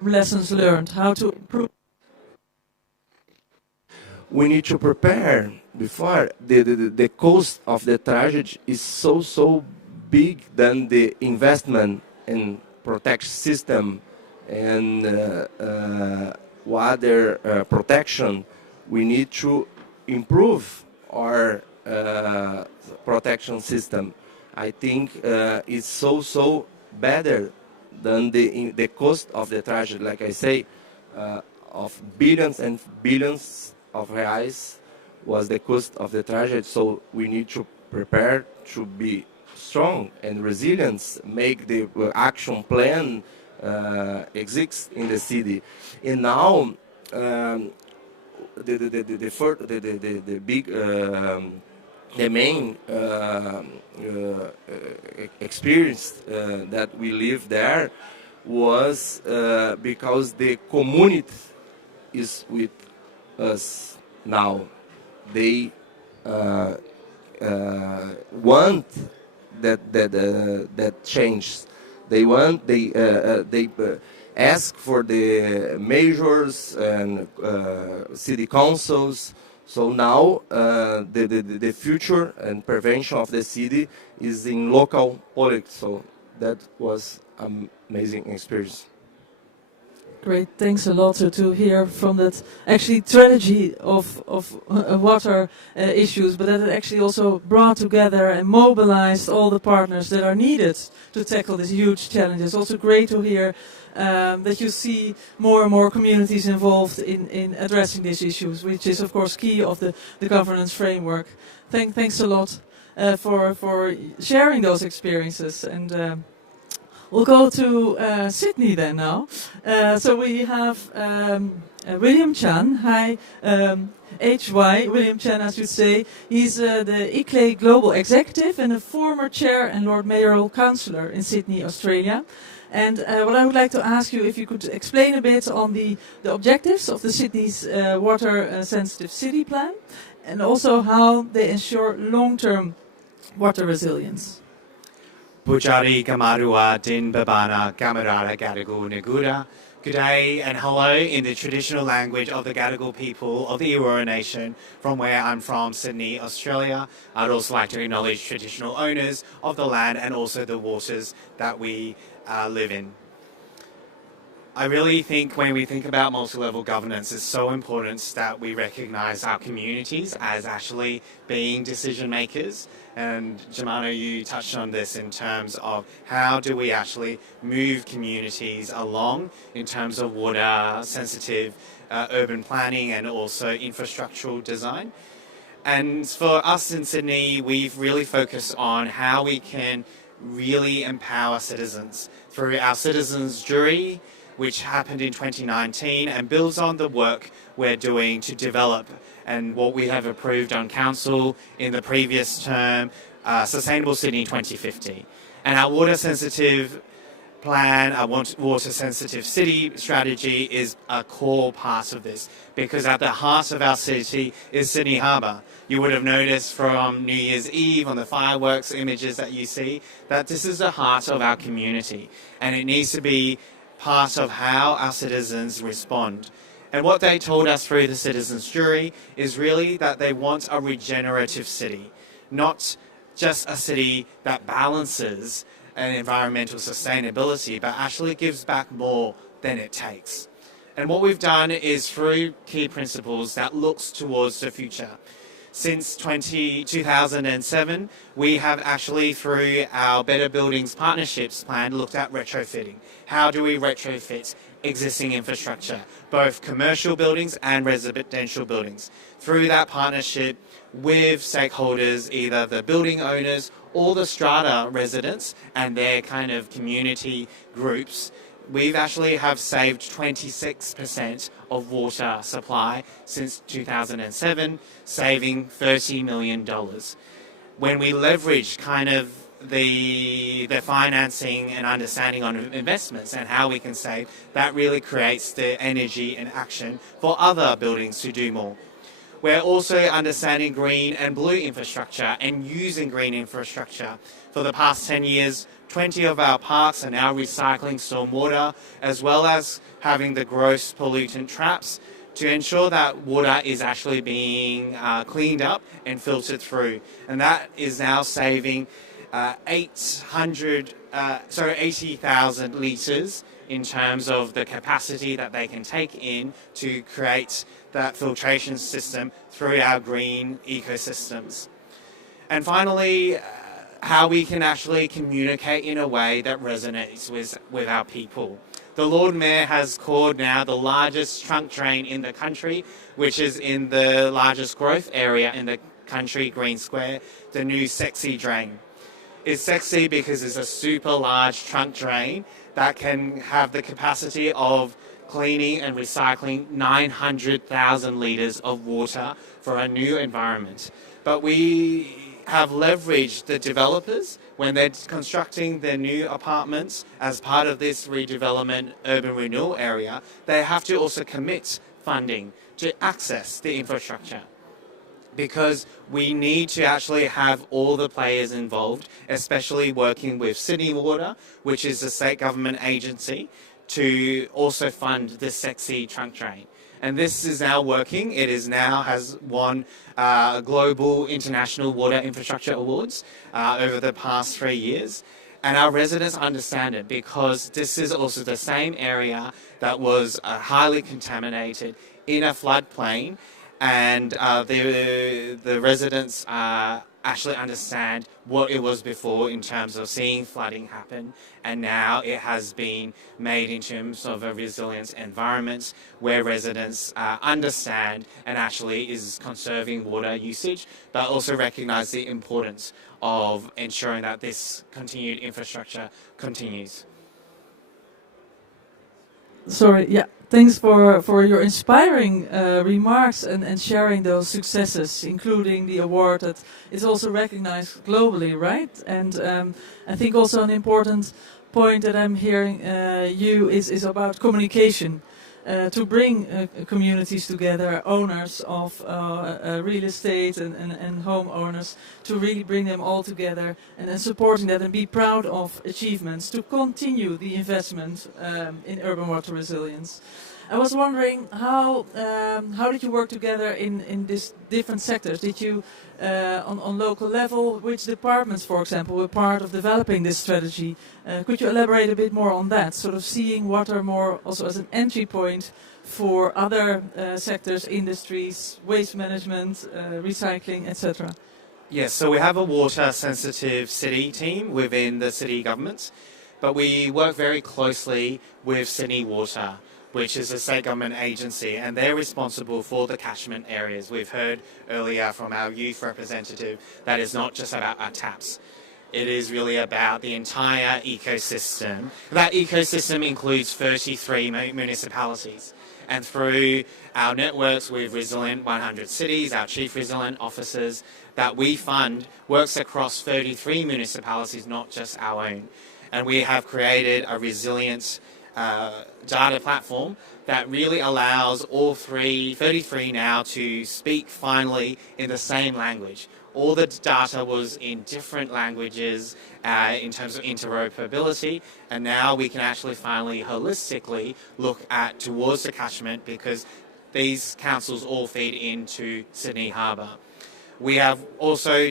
lessons learned? How to improve? We need to prepare before. The cost of the tragedy is so big than the investment in protection system and water protection. We need to improve our protection system. I think it's so better than the cost of the tragedy. Like I say, of billions and billions of reais was the cost of the tragedy. So we need to prepare to be strong and resilient, make the action plan exist in the city. And now the main experience that we live there was because the community is with us now. They want that change. They ask for the mayors and city councils. So now the future and prevention of the city is in local politics. So that was an amazing experience. Great, thanks a lot to hear from that actually strategy of water issues, but that it actually also brought together and mobilized all the partners that are needed to tackle these huge challenges. Also great to hear that you see more and more communities involved in addressing these issues, which is of course key of the governance framework. Thanks a lot for sharing those experiences. And we'll go to Sydney then now. So we have William Chan. Hi, HY, William Chan, I should say. He's the ICLEI Global Executive and a former Chair and Lord Mayoral Councillor in Sydney, Australia. And what I would like to ask you, if you could explain a bit on the objectives of the Sydney's water-sensitive city plan, and also how they ensure long-term water resilience. Pujari Kamarua Din Babana Kamarara Gadigal Nagura. Good day and hello in the traditional language of the Gadigal people of the Eora Nation, from where I'm from, Sydney, Australia. I'd also like to acknowledge traditional owners of the land and also the waters that we live in. I really think when we think about multi-level governance, it's so important that we recognise our communities as actually being decision makers. And Germano, you touched on this in terms of how do we actually move communities along in terms of water sensitive urban planning and also infrastructural design. And for us in Sydney, we've really focused on how we can really empower citizens through our citizens jury, which happened in 2019 and builds on the work we're doing to develop and what we have approved on council in the previous term, Sustainable Sydney 2050. And our water sensitive plan, our water sensitive city strategy is a core part of this, because at the heart of our city is Sydney Harbour. You would have noticed from New Year's Eve on the fireworks images that you see that this is the heart of our community, and it needs to be part of how our citizens respond. And what they told us through the citizens' jury is really that they want a regenerative city, not just a city that balances an environmental sustainability, but actually gives back more than it takes. And what we've done is through key principles that looks towards the future. Since 2007, we have actually, through our Better Buildings Partnerships plan, looked at retrofitting. How do we retrofit existing infrastructure, both commercial buildings and residential buildings? Through that partnership with stakeholders, either the building owners or the strata residents and their kind of community groups, we've actually have saved 26% of water supply since 2007, saving $30 million. When we leverage kind of the financing and understanding on investments and how we can save, that really creates the energy and action for other buildings to do more. We're also understanding green and blue infrastructure and using green infrastructure. For the past 10 years, 20 of our parks are now recycling stormwater, as well as having the gross pollutant traps to ensure that water is actually being cleaned up and filtered through. And that is now saving 80,000 litres in terms of the capacity that they can take in to create that filtration system through our green ecosystems. And finally, how we can actually communicate in a way that resonates with our people. The Lord Mayor has called now the largest trunk drain in the country, which is in the largest growth area in the country, Green Square, the new sexy drain. It's sexy because it's a super large trunk drain that can have the capacity of cleaning and recycling 900,000 litres of water for a new environment. But we have leveraged the developers when they're constructing their new apartments as part of this redevelopment urban renewal area. They have to also commit funding to access the infrastructure, because we need to actually have all the players involved, especially working with Sydney Water, which is a state government agency, to also fund this sexy trunk drain. And this is now working. It is now has won global international water infrastructure awards over the past 3 years. And our residents understand it, because this is also the same area that was highly contaminated in a floodplain. And the residents actually understand what it was before in terms of seeing flooding happen, and now it has been made in terms of a resilient environment where residents understand and actually is conserving water usage, but also recognise the importance of ensuring that this continued infrastructure continues. Sorry, yeah. Thanks for your inspiring remarks and sharing those successes, including the award that is also recognized globally, right? And I think also an important point that I'm hearing you is about communication. To bring communities together, owners of real estate and homeowners, to really bring them all together and supporting that and be proud of achievements to continue the investment in urban water resilience. I was wondering how did you work together in these different sectors? Did you on local level, which departments, for example, were part of developing this strategy? Could you elaborate a bit more on that? Sort of seeing water more also as an entry point for other sectors, industries, waste management, recycling, etc. Yes, so we have a water sensitive city team within the city government, but we work very closely with Sydney Water, which is a state government agency, and they're responsible for the catchment areas. We've heard earlier from our youth representative that it's not just about our taps. It is really about the entire ecosystem. That ecosystem includes 33 municipalities. And through our networks with Resilient 100 Cities, our Chief Resilient Officers that we fund works across 33 municipalities, not just our own. And we have created a resilience data platform that really allows all 33 now to speak finally in the same language. All the data was in different languages in terms of interoperability, and now we can actually finally holistically look at towards the catchment, because these councils all feed into Sydney Harbour. We have also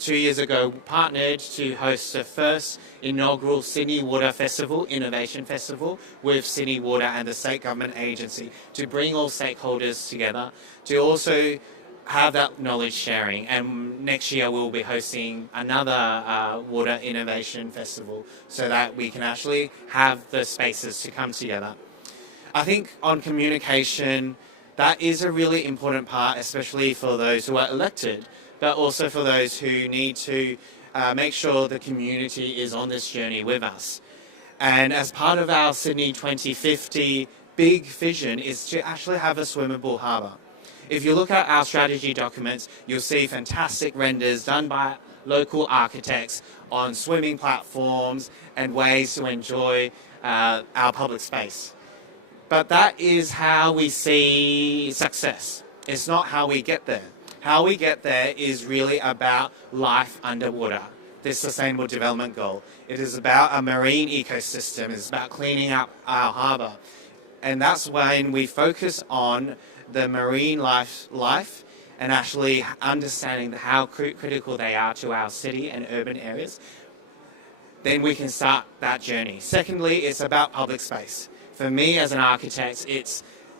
2 years ago partnered to host the first inaugural Sydney Water Festival, Innovation Festival, with Sydney Water and the state government agency to bring all stakeholders together, to also have that knowledge sharing. And next year we'll be hosting another Water Innovation Festival so that we can actually have the spaces to come together. I think on communication, that is a really important part, especially for those who are elected, but also for those who need to make sure the community is on this journey with us. And as part of our Sydney 2050 big vision is to actually have a swimmable harbour. If you look at our strategy documents, you'll see fantastic renders done by local architects on swimming platforms and ways to enjoy our public space. But that is how we see success. It's not how we get there. How we get there is really about life underwater, this Sustainable Development Goal. It is about a marine ecosystem. It's about cleaning up our harbour. And that's when we focus on the marine life and actually understanding how critical they are to our city and urban areas, then we can start that journey. Secondly, it's about public space. For me as an architect,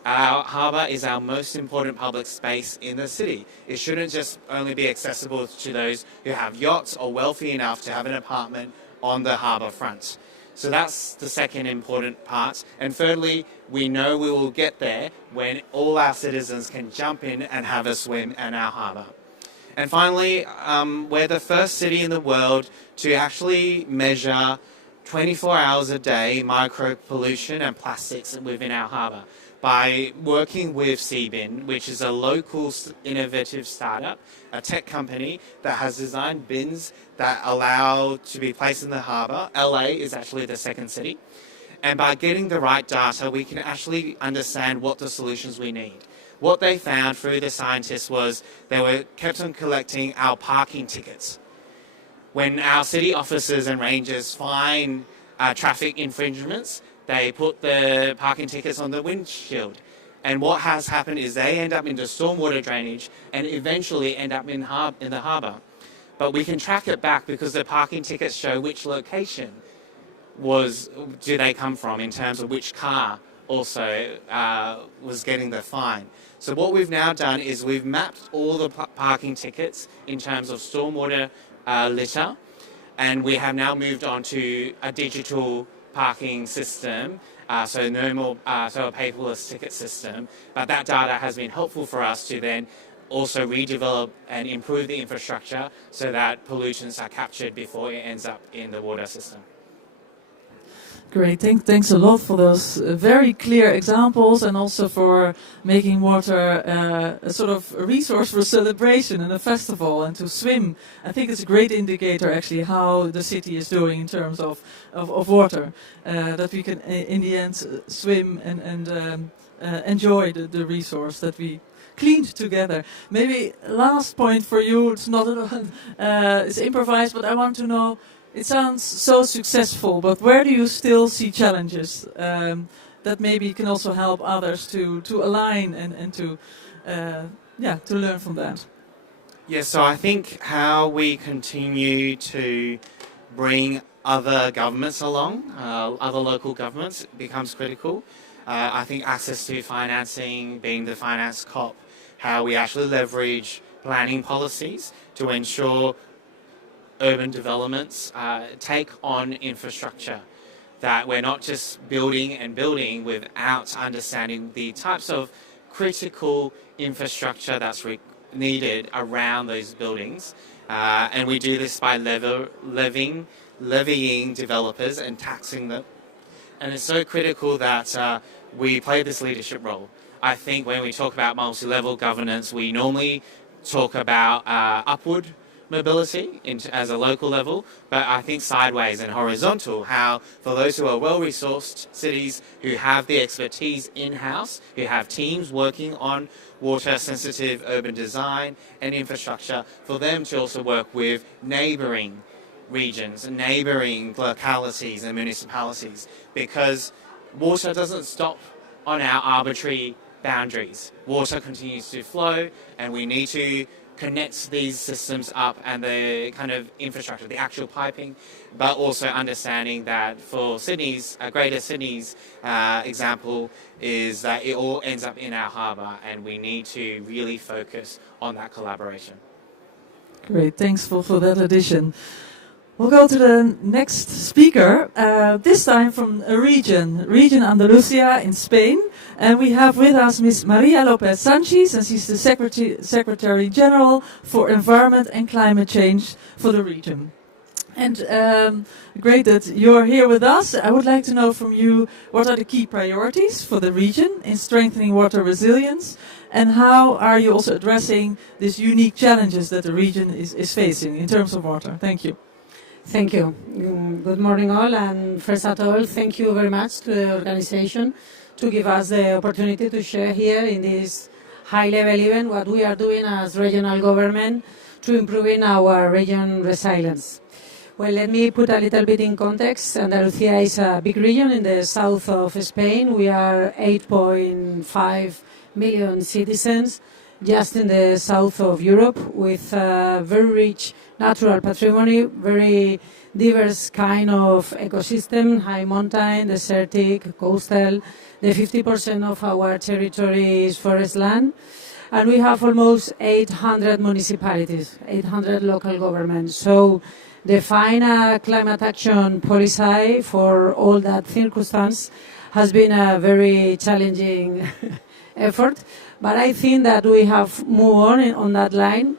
our harbour is our most important public space in the city. It shouldn't just only be accessible to those who have yachts or wealthy enough to have an apartment on the harbour front. So that's the second important part. And thirdly, we know we will get there when all our citizens can jump in and have a swim in our harbour. And finally, we're the first city in the world to actually measure 24 hours a day micro pollution and plastics within our harbour by working with Seabin, which is a local innovative startup, a tech company that has designed bins that allow to be placed in the harbour. LA is actually the second city. And by getting the right data, we can actually understand what the solutions we need. What they found through the scientists was they were kept on collecting our parking tickets. When our city officers and rangers find traffic infringements, they put the parking tickets on the windshield. And what has happened is they end up into stormwater drainage and eventually end up in the harbour. But we can track it back because the parking tickets show which location do they come from in terms of which car also was getting the fine. So what we've now done is we've mapped all the parking tickets in terms of stormwater litter, and we have now moved on to a digital parking system, so no more so a paperless ticket system. But that data has been helpful for us to then also redevelop and improve the infrastructure so that pollutants are captured before it ends up in the water system. Great, thanks a lot for those very clear examples, and also for making water a sort of a resource for celebration and a festival and to swim. I think it's a great indicator actually how the city is doing in terms of water, that we can in the end swim and enjoy the resource that we cleaned together. Maybe last point for you, it's not it's improvised, but I want to know, it sounds so successful, but where do you still see challenges that maybe can also help others to align and to learn from that? Yes, so I think how we continue to bring other governments along, other local governments, becomes critical. I think access to financing, being the finance cop, how we actually leverage planning policies to ensure urban developments take on infrastructure, that we're not just building and building without understanding the types of critical infrastructure that's needed around those buildings, And we do this by levying developers and taxing them. And it's so critical that we play this leadership role. I think when we talk about multi-level governance, we normally talk about upward mobility as a local level, but I think sideways and horizontal, how for those who are well-resourced cities who have the expertise in-house, who have teams working on water-sensitive urban design and infrastructure, for them to also work with neighbouring regions and neighbouring localities and municipalities, because water doesn't stop on our arbitrary boundaries. Water continues to flow, and we need to connect these systems up and the kind of infrastructure, the actual piping, but also understanding that for Sydney's, Greater Sydney's example is that it all ends up in our harbour, and we need to really focus on that collaboration. Great, thanks for that addition. We'll go to the next speaker, this time from a region Andalusia in Spain. And we have with us Ms. Maria Lopez Sanchez, and she's the Secretary General for Environment and Climate Change for the region. And great that you're here with us. I would like to know from you, what are the key priorities for the region in strengthening water resilience? And how are you also addressing these unique challenges that the region is facing in terms of water? Thank you. Thank you. Good morning all, and first of all, thank you very much to the organization to give us the opportunity to share here in this high-level event what we are doing as regional government to improving our region resilience. Well, let me put a little bit in context. Andalusia is a big region in the south of Spain. We are 8.5 million citizens just in the south of Europe, with very rich natural patrimony, very diverse kind of ecosystem, high mountain, desertic, coastal. The 50% of our territory is forest land. And we have almost 800 municipalities, 800 local governments. So define a climate action policy for all that circumstance has been a very challenging effort. But I think that we have moved on that line,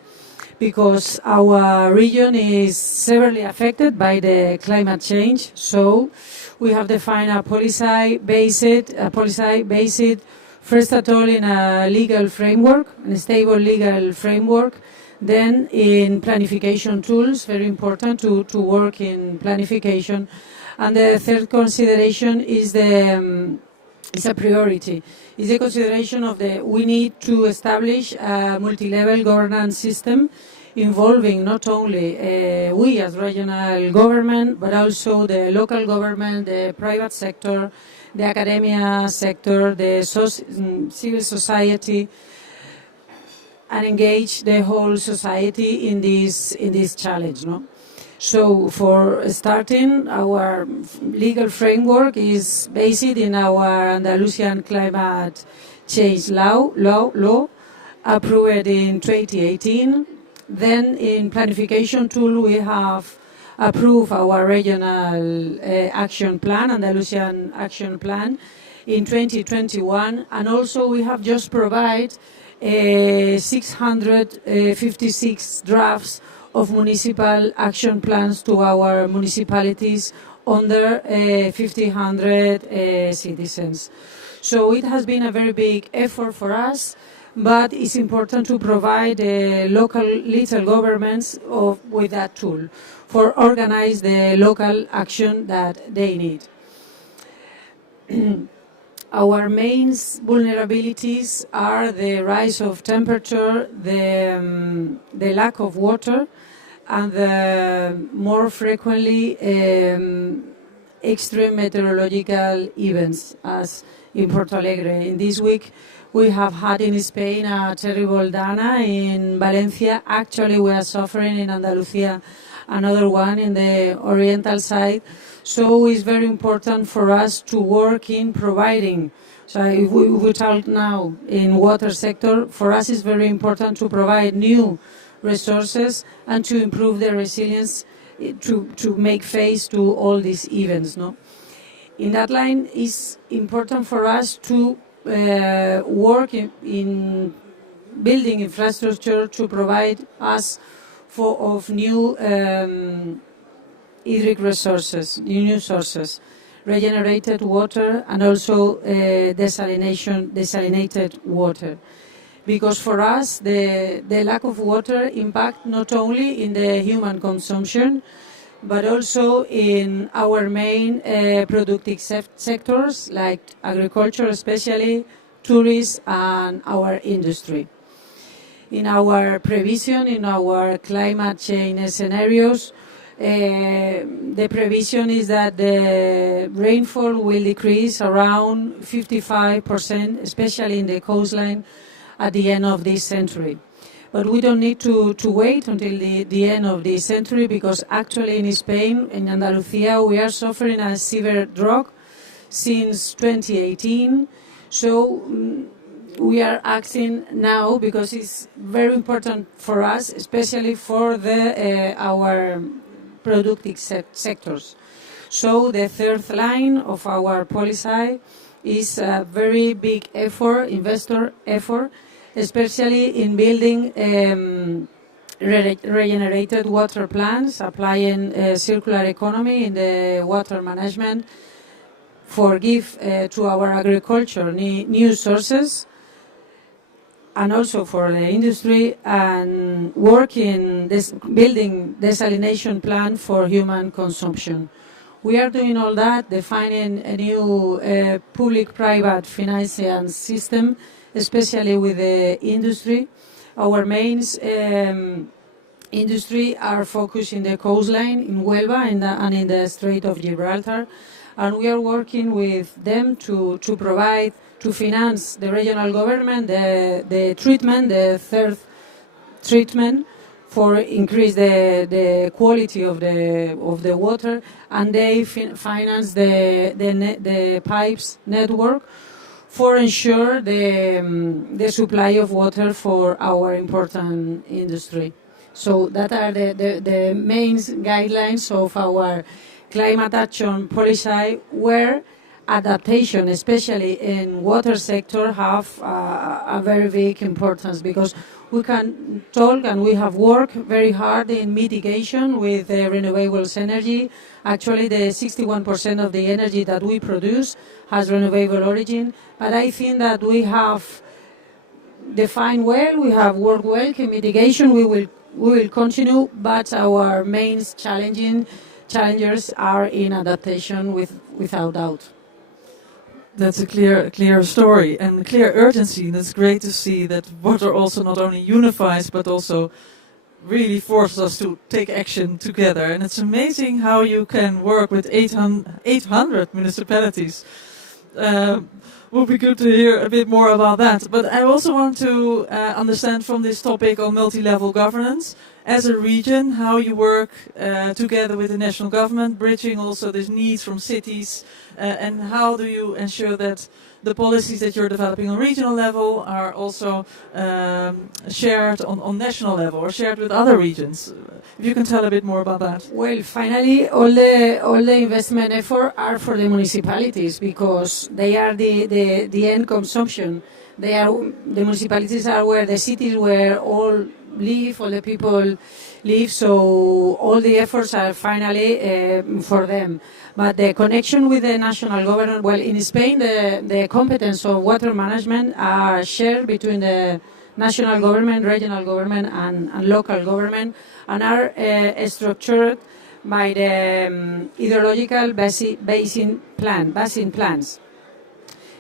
because our region is severely affected by the climate change. So we have defined a policy based first of all in a legal framework, a stable legal framework, then in planification tools, very important to work in planification. And the third consideration is a priority. Is the consideration of we need to establish a multi-level governance system involving not only we as regional government, but also the local government, the private sector, the academia sector, the civil society, and engage the whole society in this challenge. No? So for starting, our legal framework is based in our Andalusian climate change law approved in 2018. Then in planification tool we have approved our regional action plan, Andalusian action plan, in 2021, and also we have just provided 656 drafts of municipal action plans to our municipalities under 1,500 citizens. So it has been a very big effort for us, but it's important to provide local little governments with that tool for organize the local action that they need. Our main vulnerabilities are the rise of temperature, the lack of water, and more frequently extreme meteorological events, as in Porto Alegre. In this week, we have had in Spain a terrible Dana. In Valencia, actually, we are suffering in Andalusia another one in the oriental side. So it's very important for us to work in providing. So if we talk now in water sector, for us it's very important to provide new resources and to improve the resilience to make face to all these events. No? In that line, it's important for us to work in building infrastructure to provide us of new hydric resources, new sources, regenerated water, and also desalinated water. Because for us, the lack of water impact not only in the human consumption, but also in our main productive sectors like agriculture, especially tourism and our industry. In our prevision, in our climate change scenarios, the prevision is that the rainfall will decrease around 55%, especially in the coastline, at the end of this century. But we don't need to wait until the end of this century, because actually in Spain, in Andalusia, we are suffering a severe drought since 2018. So we are acting now because it's very important for us, especially for our productive sectors. So the third line of our policy is a very big effort, investor effort, especially in building regenerated water plants, applying circular economy in the water management, for give to our agriculture new sources, and also for the industry, and work in building desalination plant for human consumption. We are doing all that, defining a new public-private financing system, especially with the industry. Our main industry are focused in the coastline, in Huelva and in the Strait of Gibraltar, and we are working with them to provide, to finance the regional government, the treatment, the third treatment, for increase the quality of the water, and they finance the pipes network for ensure the supply of water for our important industry. So that are the main guidelines of our climate action policy, where adaptation, especially in water sector, have a very big importance, because we can talk and we have worked very hard in mitigation with renewables energy. Actually, the 61% of the energy that we produce has renewable origin, but I think that we have defined well, we have worked well in mitigation. We will continue, but our main challengers are in adaptation, without doubt. That's a clear story and clear urgency. And it's great to see that water also not only unifies, but also really forces us to take action together. And it's amazing how you can work with 800 municipalities. Would be good to hear a bit more about that. But I also want to understand from this topic on multi-level governance, as a region, how you work together with the national government, bridging also this needs from cities, and how do you ensure that the policies that you're developing on regional level are also shared on national level or shared with other regions? If you can tell a bit more about that. Well, finally, all the investment effort are for the municipalities, because they are the end consumption. The municipalities are where the cities where all the people live, so all the efforts are finally for them. But the connection with the national government, well, in Spain, the competence of water management are shared between the national government, regional government, and local government, and are structured by the hydrological basin plans.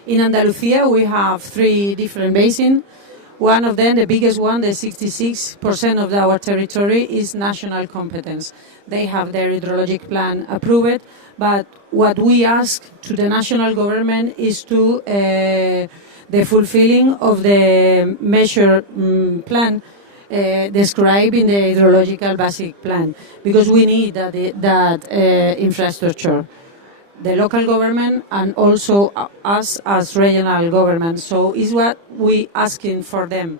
In Andalusia, we have 3 different basins. One of them, the biggest one, the 66% of our territory, is national competence. They have their hydrologic plan approved, but what we ask to the national government is to the fulfilling of the measure plan described in the hydrological basic plan, because we need that infrastructure. The local government and also us as regional government. So is what we asking for them.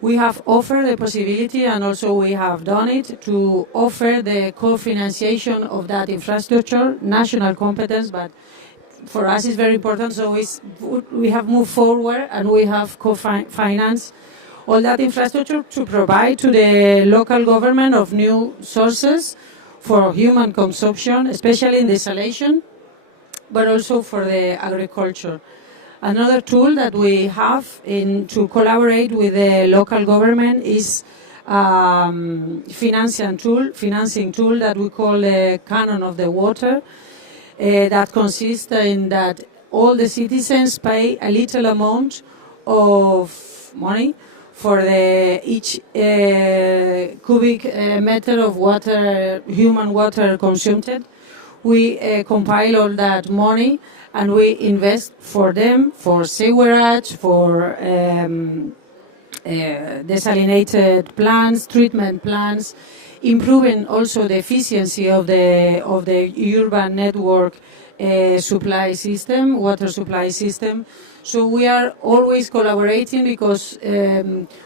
We have offered the possibility, and also we have done it, to offer the co-financiation of that infrastructure, national competence, but for us it's very important. So we have moved forward and we have co-financed all that infrastructure to provide to the local government of new sources for human consumption, especially in desalination, but also for the agriculture. Another tool that we have to collaborate with the local government is financing tool that we call the Canon of the Water, that consists in that all the citizens pay a little amount of money for each cubic meter of water, human water consumed. We compile all that money and we invest for them, for sewerage, for desalinated plants, treatment plants, improving also the efficiency of the urban network supply system, water supply system. So we are always collaborating because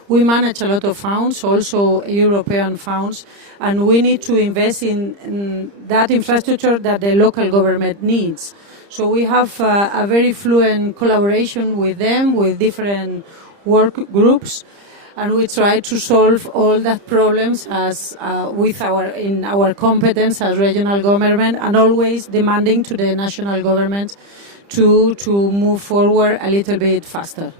we manage a lot of funds, also European funds, and we need to invest in that infrastructure that the local government needs. So we have a very fluent collaboration with them, with different work groups, and we try to solve all that problems as in our competence as regional government, and always demanding to the national government to move forward a little bit faster.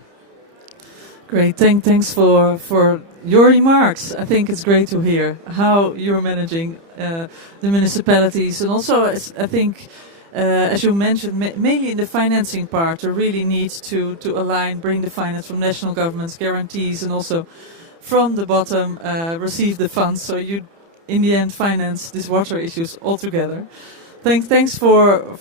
Great, thanks for your remarks. I think it's great to hear how you're managing the municipalities, and also I think, as you mentioned, mainly in the financing part, there really needs to align, bring the finance from national governments, guarantees, and also from the bottom receive the funds, so you in the end finance these water issues altogether. Thanks for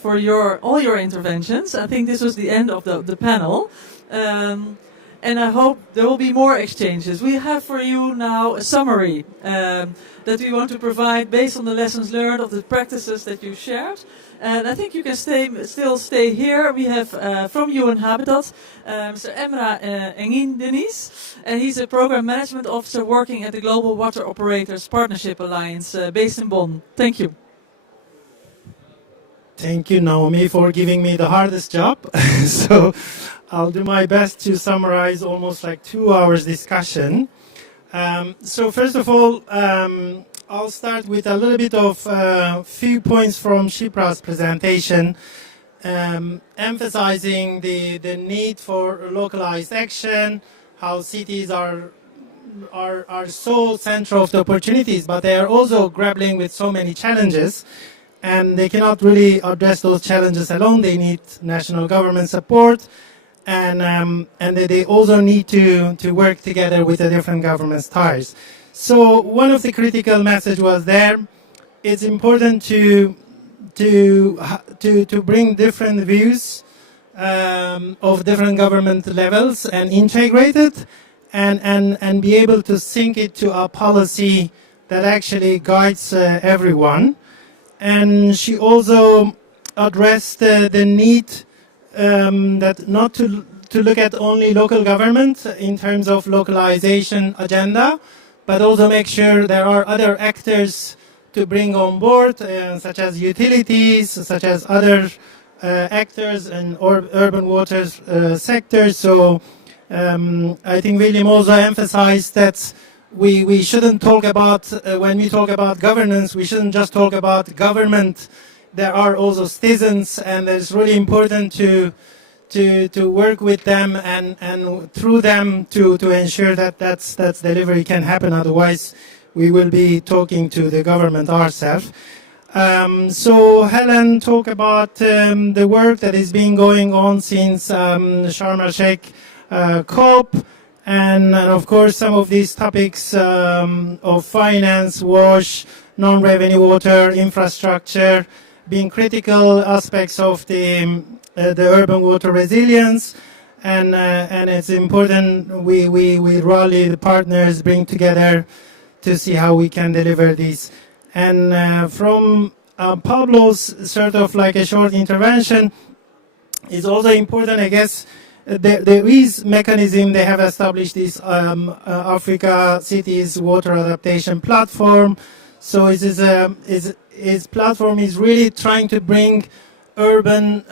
all your interventions. I think this was the end of the panel. And I hope there will be more exchanges. We have for you now a summary that we want to provide based on the lessons learned of the practices that you shared. And I think you can still stay here. We have from UN Habitat, Mr. Emrah Engin Deniz, and he's a Program Management Officer working at the Global Water Operators Partnership Alliance based in Bonn. Thank you. Thank you, Naomi, for giving me the hardest job. So I'll do my best to summarize almost like 2 hours discussion. So first of all, I'll start with a little bit of few points from Shipra's presentation, emphasizing the need for localized action, how cities are so central of the opportunities, but they are also grappling with so many challenges. And they cannot really address those challenges alone. They need national government support, and they also need to work together with the different government ties. So one of the critical message was there. It's important to bring different views of different government levels and integrate it, and be able to sync it to a policy that actually guides everyone. And she also addressed the need that not to look at only local government in terms of localization agenda, but also make sure there are other actors to bring on board, such as utilities, such as other actors in urban water sectors. So I think William also emphasized that we shouldn't talk about, when we talk about governance, we shouldn't just talk about government. There are also citizens, and it's really important to work with them and through them to ensure that that's delivery can happen. Otherwise, we will be talking to the government ourselves. So Helen talked about the work that is being going on since Sharm el-Sheikh COP. And of course, some of these topics of finance, WASH, non-revenue water, infrastructure, being critical aspects of the urban water resilience. And it's important we rally the partners, bring together to see how we can deliver this. And from Pablo's sort of like a short intervention, it's also important, I guess, there is mechanism. They have established this Africa Cities Water Adaptation Platform. So his platform is really trying to bring urban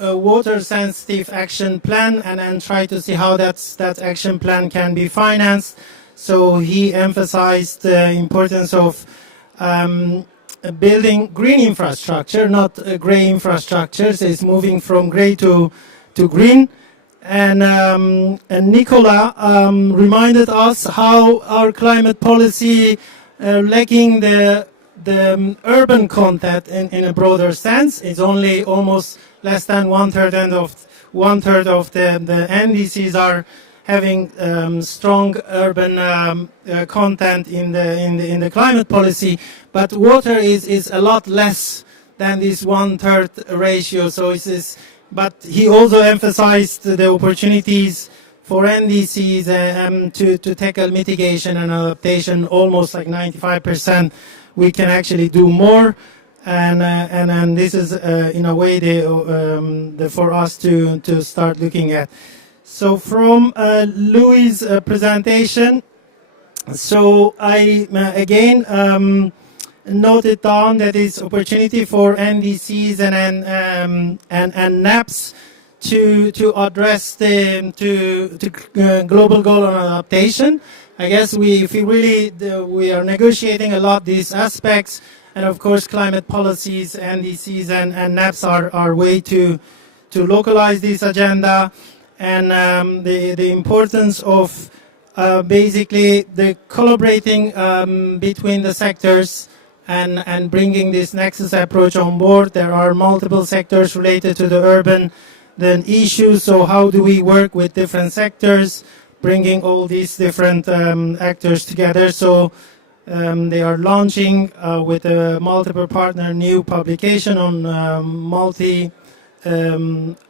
water sensitive action plan and try to see how that action plan can be financed. So he emphasized the importance of building green infrastructure, not gray infrastructure. So it's moving from gray to green. And Nicola reminded us how our climate policy lacking the urban content in a broader sense. It's only almost less than one third of the NDCs are having strong urban content in the climate policy, but water is a lot less than this 1/3 ratio. So but he also emphasized the opportunities for NDCs to tackle mitigation and adaptation. Almost like 95%, we can actually do more, and this is in a way for us to start looking at. So from Louis' presentation, so I again noted down that it's opportunity for NDCs and NAPs to address the global goal on adaptation. I guess we are negotiating a lot these aspects, and of course climate policies, NDCs and NAPs are way to localize this agenda. And the importance of basically the collaborating between the sectors and bringing this nexus approach on board. There are multiple sectors related to the urban issues, so how do we work with different sectors, bringing all these different actors together. So they are launching with a multiple partner new publication on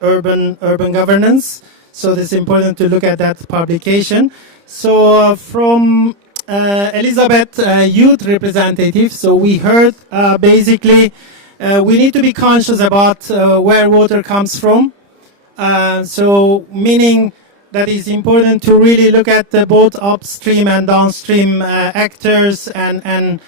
urban governance. So it's important to look at that publication. So from Elizabeth, youth representative, so we heard basically we need to be conscious about where water comes from. So meaning that it's important to really look at both upstream and downstream actors and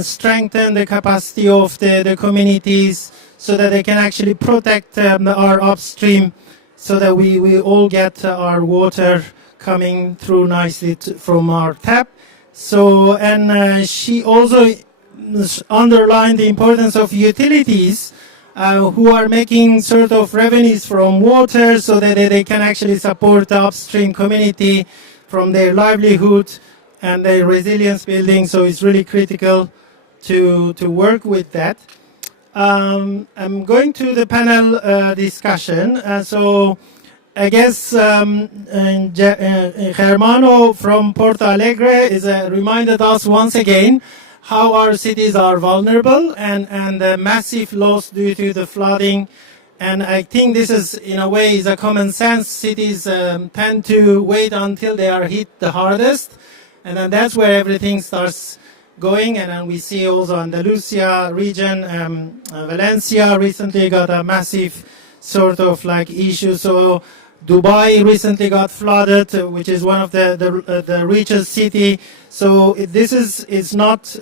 strengthen the capacity of the communities so that they can actually protect our upstream, so that we all get our water coming through nicely from our tap. So, and she also underlined the importance of utilities who are making sort of revenues from water so that they can actually support the upstream community from their livelihood and their resilience building. So it's really critical to work with that. I'm going to the panel discussion. So I guess Germano from Porto Alegre reminded us once again how our cities are vulnerable and the massive loss due to the flooding. And I think this is, in a way, is a common sense. Cities tend to wait until they are hit the hardest, and then that's where everything starts going. And then we see also Andalusia region, Valencia recently got a massive sort of like issue. So Dubai recently got flooded, which is one of the richest city. So this is not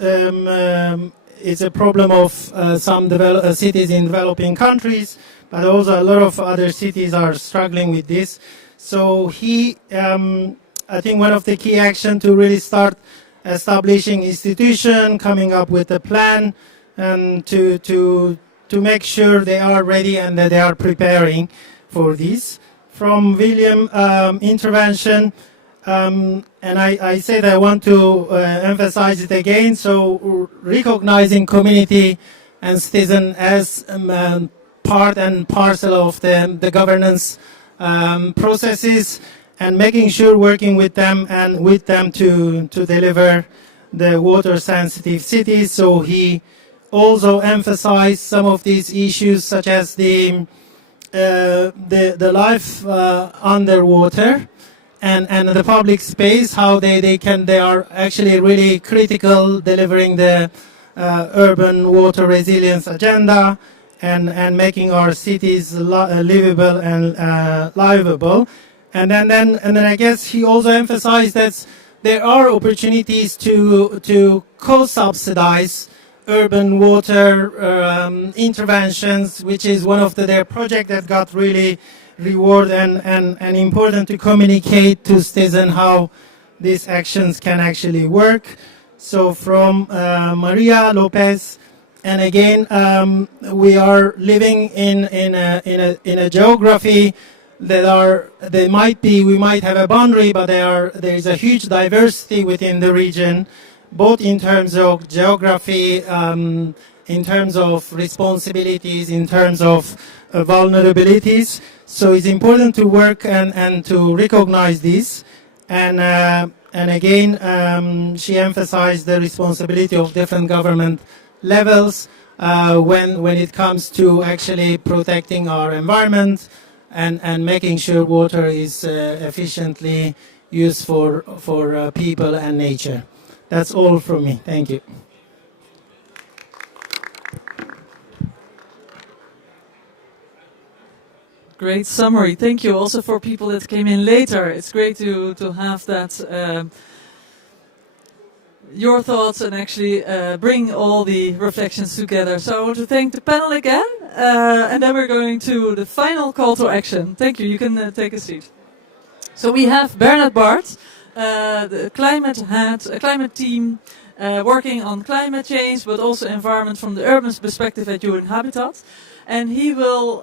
it's a problem of some cities in developing countries, but also a lot of other cities are struggling with this. So I think one of the key action to really start establishing institution, coming up with a plan, and to make sure they are ready and that they are preparing for this. From William intervention, and I said I want to emphasize it again. So recognizing community and citizen as part and parcel of the governance processes, and making sure working with them to deliver the water sensitive cities. So he also emphasized some of these issues, such as the life underwater and the public space, how they are actually really critical delivering the urban water resilience agenda and making our cities livable and livable. And then I guess he also emphasized that there are opportunities to co-subsidize urban water interventions, which is one of their projects that got really reward and important to communicate to citizens how these actions can actually work. So from Maria Lopez, and again, we are living in a geography we might have a boundary, but there is a huge diversity within the region, both in terms of geography, in terms of responsibilities, in terms of vulnerabilities. So it's important to work and to recognize this. And again, she emphasized the responsibility of different government levels when it comes to actually protecting our environment and making sure water is efficiently used for people and nature. That's all from me. Thank you. Great summary. Thank you also for people that came in later. It's great to have that your thoughts and actually bring all the reflections together. So I want to thank the panel again, and then we're going to the final call to action. Thank you. You can take a seat. So we have Bernard Bart, the climate head, a climate team working on climate change, but also environment from the urban perspective at UN Habitat. And he will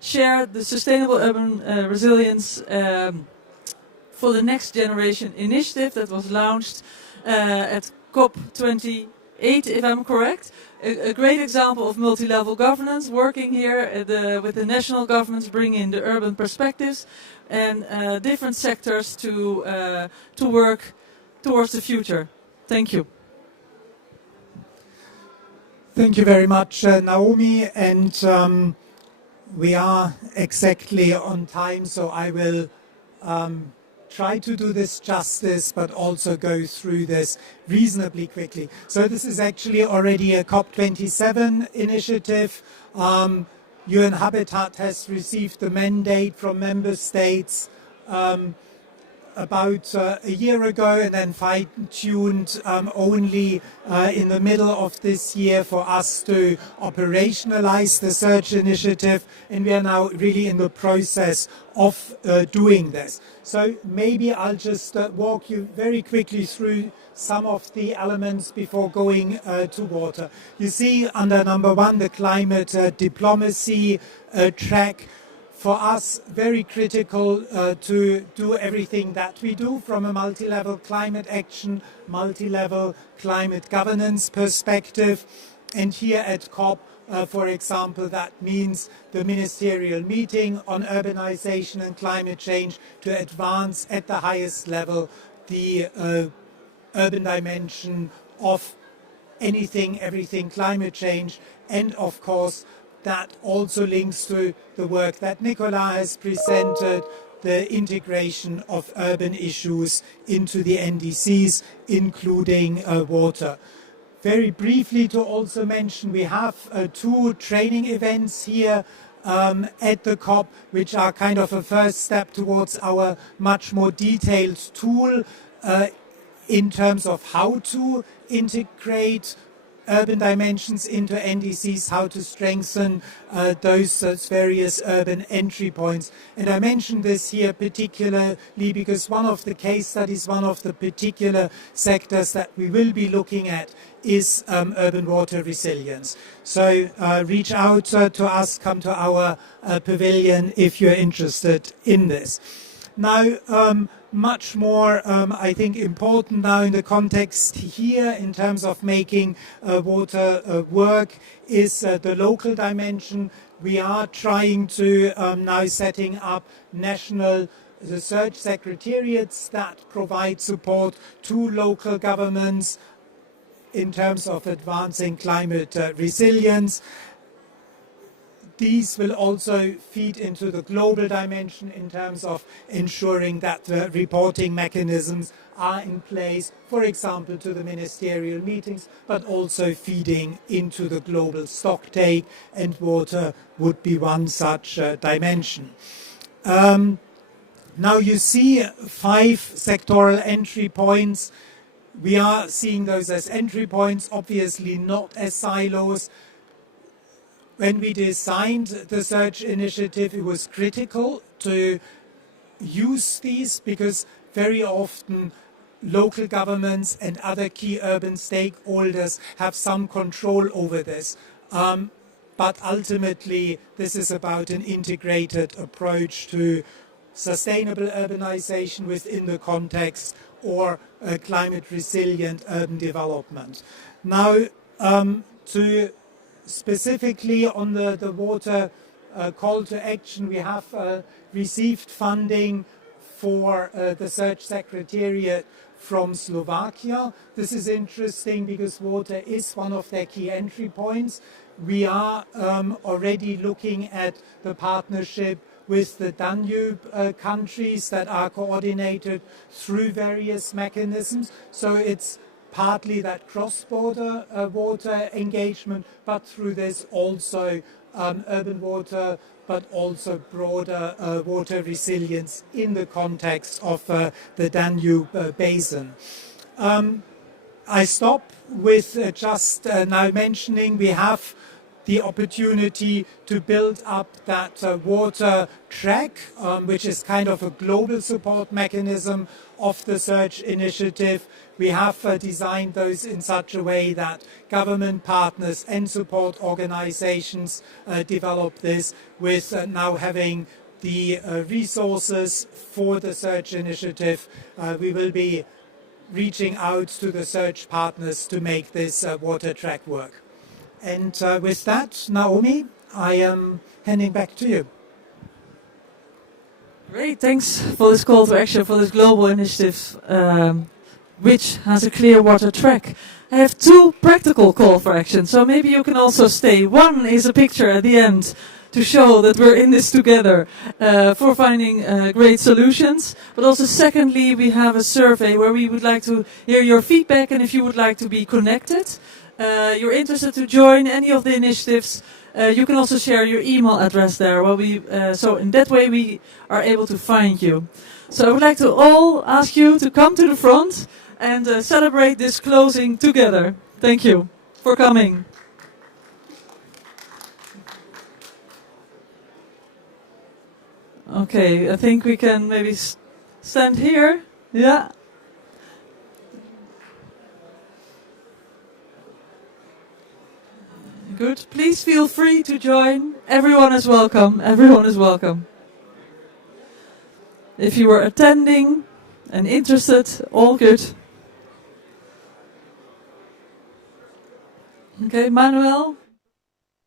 share the Sustainable Urban Resilience for the Next Generation initiative that was launched at COP28, if I'm correct. A great example of multi-level governance, working here with the national governments, bringing in the urban perspectives and different sectors to work towards the future. Thank you. Thank you very much, Naomi, and we are exactly on time, so I will try to do this justice, but also go through this reasonably quickly. So this is actually already a COP27 initiative. UN Habitat has received the mandate from member states about a year ago, and then fine-tuned only in the middle of this year for us to operationalize the search initiative, and we are now really in the process of doing this. So maybe I'll just walk you very quickly through some of the elements before going to water. You see under number 1 the climate diplomacy track. For us, very critical to do everything that we do from a multi-level climate action, multi-level climate governance perspective. And here at COP, for example, that means the ministerial meeting on urbanization and climate change to advance at the highest level the urban dimension of anything, everything climate change, and of course that also links to the work that Nicola has presented, the integration of urban issues into the NDCs, including water. Very briefly to also mention, we have 2 training events here at the COP, which are kind of a first step towards our much more detailed tool in terms of how to integrate urban dimensions into NDCs, how to strengthen those various urban entry points. And I mention this here particularly because one of the case studies, one of the particular sectors that we will be looking at is urban water resilience. So reach out to us, come to our pavilion if you're interested in this. Now, much more, I think, important now in the context here in terms of making water work is the local dimension. We are trying to now setting up national research secretariats that provide support to local governments in terms of advancing climate resilience. These will also feed into the global dimension in terms of ensuring that the reporting mechanisms are in place, for example, to the ministerial meetings, but also feeding into the global stocktake, and water would be one such dimension. Now you see 5 sectoral entry points. We are seeing those as entry points, obviously not as silos. When we designed the search initiative, it was critical to use these because very often local governments and other key urban stakeholders have some control over this. But ultimately, this is about an integrated approach to sustainable urbanization within the context or climate resilient urban development. Now, to specifically on the water call to action, we have received funding for the Search Secretariat from Slovakia. This is interesting because water is one of their key entry points. We are already looking at the partnership with the Danube countries that are coordinated through various mechanisms. So it's partly that cross-border water engagement, but through this also urban water, but also broader water resilience in the context of the Danube basin. I stop with just now mentioning we have the opportunity to build up that water track, which is kind of a global support mechanism of the search initiative. We have designed those in such a way that government partners and support organizations develop this with now having the resources for the search initiative. We will be reaching out to the search partners to make this water track work. And with that, Naomi, I am handing back to you. Great, thanks for this call to action, for this global initiative, which has a clear water track. I have two practical call for action, so maybe you can also stay. One is a picture at the end to show that we're in this together for finding great solutions. But also secondly, we have a survey where we would like to hear your feedback, and if you would like to be connected, you're interested to join any of the initiatives, you can also share your email address there. So in that way we are able to find you. So I would like to all ask you to come to the front and celebrate this closing together. Thank you for coming. Okay, I think we can maybe stand here. Yeah. Good. Please feel free to join. Everyone is welcome. Everyone is welcome. If you were attending and interested, all good. Okay, Manuel.